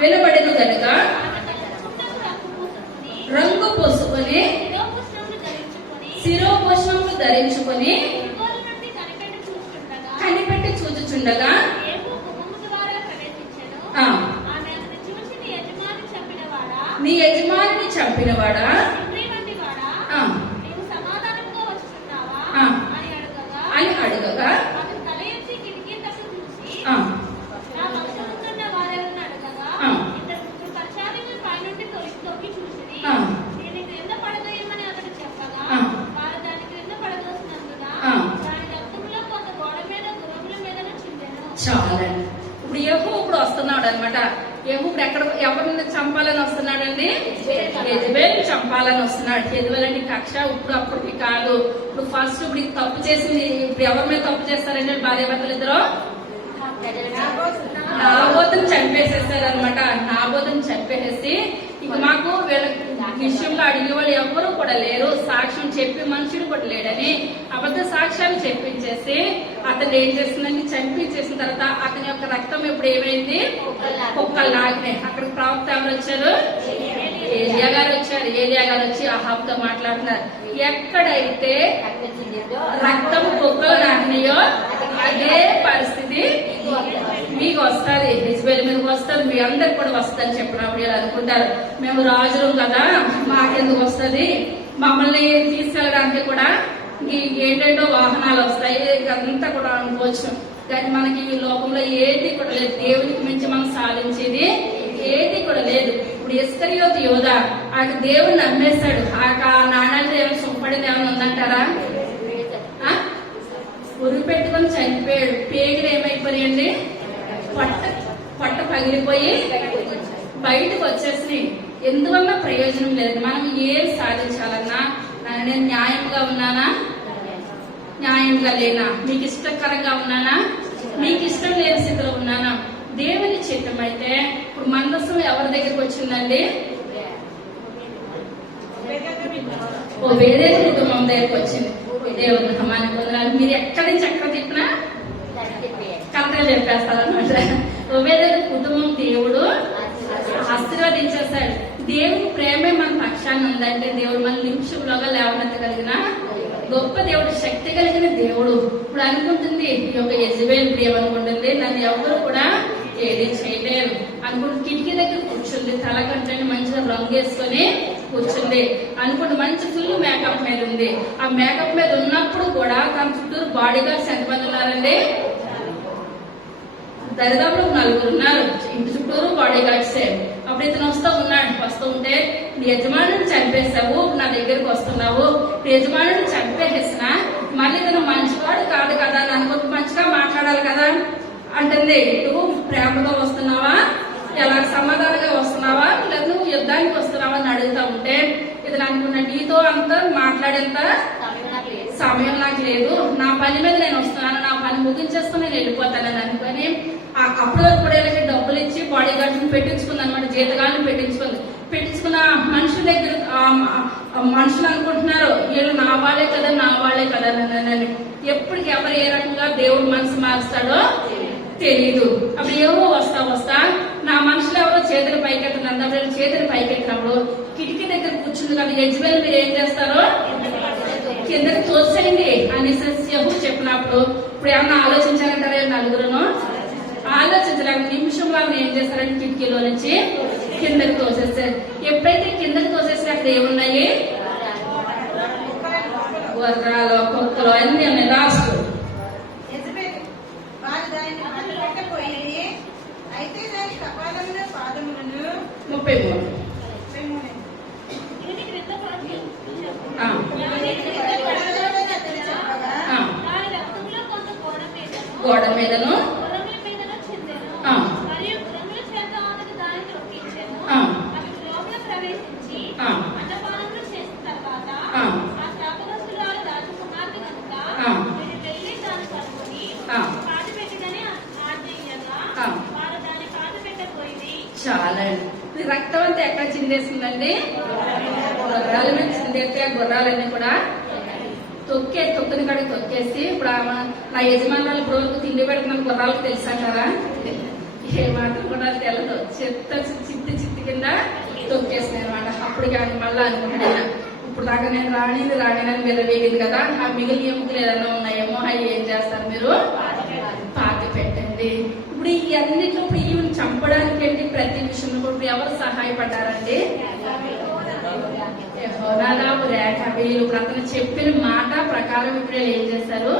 వినబడేది కనుక రంగు పూసుకొని శిరోభూషణములు ధరించుకొని కనిపెట్టి చూచుచుండగా నీ యజమానిని చంపినవాడా అని అడగగా చాలండి. ఇప్పుడు యెహూ ఇప్పుడు వస్తున్నాడు అనమాట. యెహూ ఇప్పుడు ఎవరిని చంపాలని వస్తున్నాడండి? యెజ్బెల్ చంపాలని వస్తున్నాడు. యెజ్బెల్ అంటే కక్ష ఇప్పుడు అప్పటికి కాదు. ఇప్పుడు ఫస్ట్ ఇప్పుడు తప్పు చేసింది. ఇప్పుడు ఎవరి మీద తప్పు చేస్తారండి? భార్యాభర్తలు ఇద్దరు నాబోతుని చంపేసేస్తారు అనమాట. నాబోతుని చంపేసేసి ఇక మాకు వీళ్ళ విషయంలో అడిగే వాళ్ళు ఎవరు కూడా లేరు, సాక్ష్యం చెప్పి మనుషుడు కూడా లేడని అబద్ధ సాక్ష్యాలు చెప్పించేసి అతను ఏం చేస్తుందని చంపించేసిన తర్వాత అతని యొక్క రక్తం ఇప్పుడు ఏమైంది? కుక్కలు నాగినాయి. అక్కడ ప్రవక్త ఎవరు వచ్చారు? ఏలియా గారు వచ్చారు. ఏలియా గారు వచ్చి అహాబ్తో మాట్లాడుతున్నారు, ఎక్కడైతే రక్తం కుక్కలు నాగినాయో అదే పరిస్థితి మీకు వస్తుంది, యెజ్బెల్ మీదకి వస్తుంది, మీ అందరికి కూడా వస్తుంది అని చెప్పినప్పుడు వీళ్ళు అనుకుంటారు, మేము రాజులు కదా మాకెందుకు వస్తుంది, మమ్మల్ని తీసుకెళ్ళడానికి కూడా ఏంటంటో వాహనాలు వస్తాయి, అంతా కూడా అనుకోవచ్చు. కానీ మనకి ఈ లోకంలో ఏది కూడా లేదు. దేవునికి మించి మనం సాధించేది ఏది కూడా లేదు. ఇప్పుడు ఇస్కరియోతు యోధ ఆ దేవుని నమ్మేశాడు. ఆ నాణాలతో ఏమైనా సుఖపడేది ఏమైనా ఉందంటారా? ఉరి పెట్టుకొని చనిపోయాడు. పేగులు ఏమైపోయాయండి? పొట్ట పగిలిపోయి బయటకు వచ్చేసి ఎందువల్ల ప్రయోజనం లేదు. మనం ఏం సాధించాలన్నా నేను న్యాయంగా ఉన్నానా, న్యాయంగా లేనా, మీకు ఇష్టకరంగా ఉన్నానా, మీకు ఇష్టం లేని స్థితిలో ఉన్నానా, దేవుని చిత్తం అయితే ఇప్పుడు మందస్సం ఎవరి దగ్గరికి వచ్చిందండి? వేరే కుటుంబం దగ్గరికి వచ్చింది. దేవుని నామానికి వందనాలు. మీరు ఎక్కడి నుంచి ఎక్కడ తిప్పినా కథలు చెప్పేస్తారన్నమాట. వేరే కుటుంబం దేవుడు ఆశీర్వదించేస్తాడు. దేవుని ప్రేమే మన పక్షాన్ని ఉందంటే దేవుడు మన నిమిషంలోగా లేవనెత్తగలిగిన గొప్ప దేవుడు, శక్తి కలిగిన దేవుడు. ఇప్పుడు అనుకుంటుంది ఈ యొక్క యెజ్బెల్ ఇప్పుడు ఏమనుకుంటుంది, నన్ను ఎవరు కూడా ఏది చేయలేరు అనుకుంటుంది. కిటికీ దగ్గర కూర్చుంది, తల కంటే మంచిగా రంగు వేసుకొని కూర్చుంది అనుకుంటే మంచి ఫుల్ మేకప్ మీద ఉంది. ఆ మేకప్ మీద ఉన్నప్పుడు కూడా తన చుట్టూరు బాడీ గార్డ్స్ ఎంతమంది ఉన్నారండి? దరిదాపులు 4 ఉన్నారు. ఇంటి చుట్టూరు బాడీ గార్డ్సే. అప్పుడు ఇతను వస్తూ ఉంటే నీ యజమానుడు చంపేశావు, నా దగ్గరికి వస్తున్నావు, నీ యజమానుడు చంపేసిన మళ్ళీ ఇతను మంచివాడు కాదు కదా, నన్ను మంచిగా మాట్లాడాలి కదా అంటుంది. నువ్వు ప్రేమగా వస్తున్నావా, ఎలా సమాధానంగా వస్తున్నావా, లేదా నువ్వు యుద్ధానికి వస్తున్నావా అని అడుగుతా ఉంటే ఇతను అనుకున్నా నీతో అంతా మాట్లాడేంత సమయం నాకు లేదు, నా పని మీద నేను వస్తున్నాను, నా పని ముగించేసుకుని నేను వెళ్ళిపోతానని అనుకుని అప్పటి వరకు కూడా వీళ్ళకి డబ్బులు ఇచ్చి బాడీ గార్డ్స్ పెట్టించుకుంది అనమాట. జీతగాళ్ళని పెట్టించుకున్న మనుషుల దగ్గర మనుషులు అనుకుంటున్నారు వీళ్ళు నా వాళ్ళే కదా నన్ను ఎప్పటికి ఎవరు ఏ రకంగా దేవుడు మనసు మారుస్తాడో తెలీదు. అప్పుడు ఏవో వస్తా నా మనుషులు ఎవరో చేతులు పైకెత్తున్నారు. అప్పుడు చేతులు పైకెత్తినప్పుడు కిటికీ దగ్గర కూర్చుంది కదా, యజమాని మీరు ఏం చేస్తారో కిందకి తోసేయండి అనేసి చెప్పినప్పుడు ఇప్పుడు ఏమన్నా ఆలోచించారంటారా 4 ఆలోచించలేక నిమిషంలో ఏం చేస్తారంటే కిటికీలో నుంచి కిందకి తోసేస్తారు. ఎప్పుడైతే కిందకి తోసేస్తే అక్కడ ఏమున్నాయి? గుర్రాలు, కుక్కలు అన్ని ఉన్నాయి. లాస్ట్ అయితే దాని కపాలమును పాదములను 33 దీని క్రింద పడి ఆ. దాని రక్తంలో కొంత గోడ మీదను గొర్రెల మీదను చెందెను. ఆ. మరియు గొర్రెల చేత ఆమెకు దాన్ని త్రొక్కించెను. ఆ. అవి లోపల ప్రవేశించి ఆ. అన్నపానములు చేసిన తర్వాత ఆ. ఆ శాపగ్రస్తురాలు రాజకుమార్తె కనుక ఆ. వీరు వెళ్ళి దాన్ని కనుగొని ఆ. పాతి పెట్టిదని ఆజ్ఞయ్యగా ఆ. వారు దాన్ని పాతి పెట్టబోయింది. చాలా రక్తం అంతా ఎక్కడ చిందేసిందండి? గుర్రాల మీద చిందేస్తే ఆ గుర్రాలన్నీ కూడా తొక్కిన కాడికి తొక్కేసి ఇప్పుడు నా యజమానులు ఇప్పుడు వరకు తిండి పెడుతున్నాను గుర్రాలకు తెలుసాం కదా, ఏ మాత్రం కూడా తెలదు. చిత్తి కింద తొక్కేసినాయి అనమాట. అప్పటికి మళ్ళీ అనుకుంటున్నా ఇప్పుడు దాకా నేను రాణిని విరవేగింది కదా, ఆ మిగిలిన ఎముకలు ఏదైనా ఉన్నాయేమో అవి ఏం చేస్తారు మీరు? పాతి పెట్టండి. ఇప్పుడు ఈ అన్నిట్లో ఇప్పుడు ఈవెన్ చంపడానికి ఏంటి ప్రతి విషయంలో ఇప్పుడు ఎవరు సహాయపడ్డారండి? యెహోనాదాబు, రేఖాబీలు. ఇప్పుడు అతను చెప్పిన మాట ప్రకారం ఇప్పుడు ఏం చేశారు?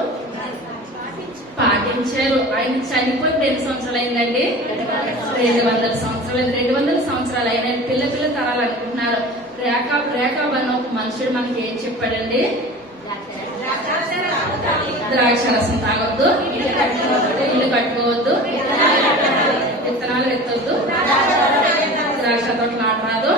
పాటించారు. ఆయన చనిపోయి 2 సంవత్సరాలు అయిందండి. 200 సంవత్సరాలు 200 సంవత్సరాలు అయిన పిల్ల తరాలు అనుకుంటున్నారు. రేఖాబు అన్న ఒక మనుషుడు మనకి ఏం చెప్పాడండి? ద్రాక్ష రసం తాగొద్దు, ఇల్లు కట్టుకోవద్దు, విత్తనాలు ఎత్తొద్దు, ద్రాక్ష తోటలు ఆడరాదు.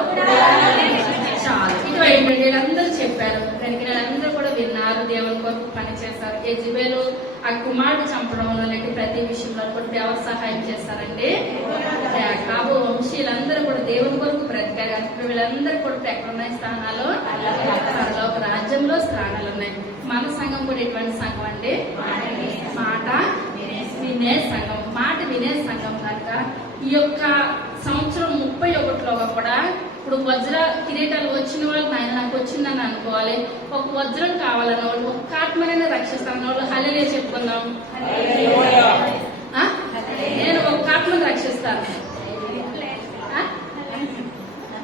చాలు ఇటువంటి వీళ్ళందరూ చెప్పారు. దానికి వీళ్ళందరూ కూడా విన్నారు, దేవుని కొరకు పని చేస్తారు. యెజబెలు ఆ కుమారుడు చంపడంలో ప్రతి విషయంలో కూడా ఎవరు సహాయం చేస్తారండి? యాకోబు వంశీయులందరూ కూడా దేవుని కొరకు బ్రతికారు. వీళ్ళందరూ కూడా ఎక్కడున్నాయి స్థానాలు? పరలోక రాజ్యంలో స్థానాలు ఉన్నాయి. మన సంఘం కూడా ఎటువంటి సంఘం అండి? మాట వినే సంఘం. మాట వినే సంఘం కనుక ఈ యొక్క సంవత్సరం 31లోగా కూడా ఇప్పుడు వజ్ర కిరీటాలు వచ్చిన వాళ్ళు ఆయన నాకు వచ్చిందని అనుకోవాలి. ఒక వజ్రం కావాలన్న వాళ్ళు, ఒక ఆత్మనైనా రక్షిస్తానన్న వాళ్ళు హల్లెలూయా చెప్పుకుందాం. నేను ఒక ఆత్మని రక్షిస్తాను,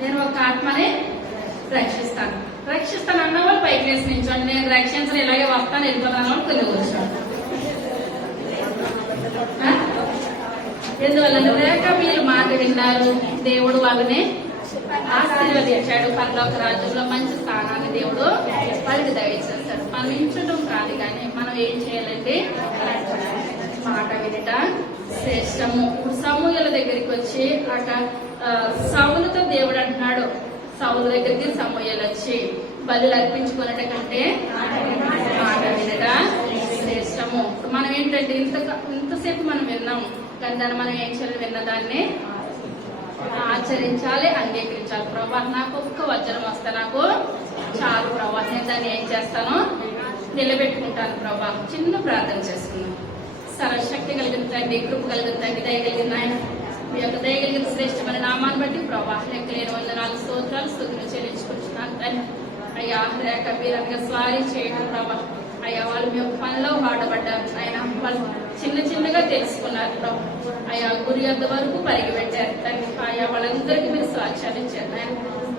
నేను ఒక ఆత్మని రక్షిస్తాను అన్న వాళ్ళు పైకి వేసి నించోండి. నేను రక్షించను, ఇలాగే వస్తాను వెళ్ళిపోతాను అని కింద కూర్చోండి. ఎందువల్ల లేక వీళ్ళు మాట విన్నారు, దేవుడు వాళ్ళని ఆశీర్వదించాడు. పరలోక రాజ్యంలో మంచి స్థానాన్ని దేవుడు వాళ్ళకి దయచేస్తాడు. మనం ఇంచడం కాదు కానీ మనం ఏం చేయాలంటే మాట వినట శ్రేష్టము. ఇప్పుడు సమూహల దగ్గరికి వచ్చి అక్కడ సౌలుతో దేవుడు అంటున్నాడు, సౌలు దగ్గరికి సమూహలు వచ్చి బలు అర్పించుకున్నట కంటే మాట వినట శ్రేష్టము. మనం ఏంటంటే ఇంతసేపు మనం విన్నాం కానీ దాన్ని మనం ఏం చేయాలి? విన్నదాన్ని ఆచరించాలి, అంగీకరించాలి. ప్రభా నాకు ఒక్క వజ్రం వస్తే నాకు చాలు ప్రభా, నేను దాన్ని ఏం చేస్తాను? నిలబెట్టుకుంటాను ప్రభా. చిన్న ప్రార్థన చేసుకున్నాం. సర్వశక్తి కలిగిన తండ్రి, కృప కలిగిన తండ్రి, దయగలిగిన ఆయన, మీ యొక్క దయగలిగిన శ్రేష్టమైన నామాన్ని బట్టి ప్రభా లెక్కలేని వందనాలు స్తోత్రాలు స్తుతులు చెల్లించుకుంటున్నాను తండ్రి. అయ్యా రేఖ వీరంగా స్వారీ చేయడం ప్రభా, అయ్యా వాళ్ళు మీ యొక్క పనిలో వాడబడ్డారు ఆయన వాళ్ళు చిన్నగా తెలుసుకున్నారు ప్రభు. అయ్యా గురి అంత వరకు పరిగి పెట్టారు తండ్రి. అయ్యా వాళ్ళందరికీ మీరు సాక్ష్యాలు ఇచ్చారు ఆయన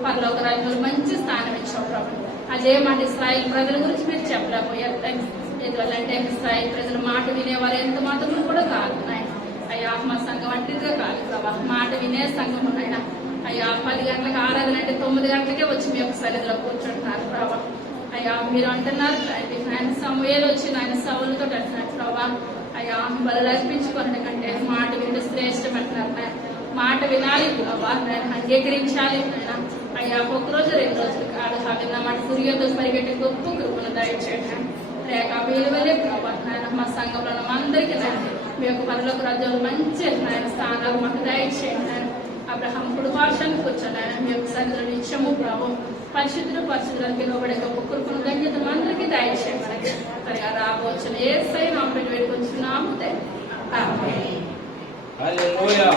పరలోక రాజ్యంలో మంచి స్థానం ఇచ్చాం ప్రభు. అదే మాట ఇశ్రాయేల్ ప్రజల గురించి మీరు చెప్పలేకపోయారు తండ్రి. ఎందువల్లంటే ఇశ్రాయేల్ ప్రజల మాట వినేవారు ఎంత మాత్రం కూడా కాదు ఆయన. అయ్యా ఆత్మ సంఘం అంటిదిగా కాదు ప్రభా, మాట వినే సంఘం ఆయన. అయ్యా 10 గంటలకు ఆరాధన అంటే 9 గంటలకే వచ్చి మీ యొక్క సన్నిధిలో కూర్చుంటున్నారు ప్రభా. అయ్యా మీరు అంటున్నారు ఆయన సమయాలు వచ్చి ఆయన సవులతో అంటున్నారు ప్రభా. అయ్యా బలు అర్పించుకోవడం కంటే మాట వింటే శ్రేష్టం అంటున్నారు ఆయన. మాట వినాలి ప్రభా, ఆయన అంగీకరించాలి ఆయన. అయ్యా 1 రోజు 2 రోజులు కాదు విన్న మాట సూర్యంతో పరిగెట్టే గొప్ప కృపను దయచేయండి. లేక విలువలే ప్రభా ఆయన మా సంఘంలో అందరికీ మీ యొక్క పరలోక రాజ్యంలో మంచి ఆయన స్థానాలు మాకు దయచేయండి ఆయన. అబ్రహాం కుటుంబాశాన్ని కూర్చొని ఆయన మీ యొక్క సన్నిధిలో నిత్యము ప్రభు పరిశుద్ధులకు పిలువబడే గొప్ప కృపను ధన్యత అందరికీ దయచేయండి. త్వరగా రావచ్చు ఏసై నామమున వేడుకొంచున్నాము తండ్రి. ఆమేన్. హల్లెలూయా.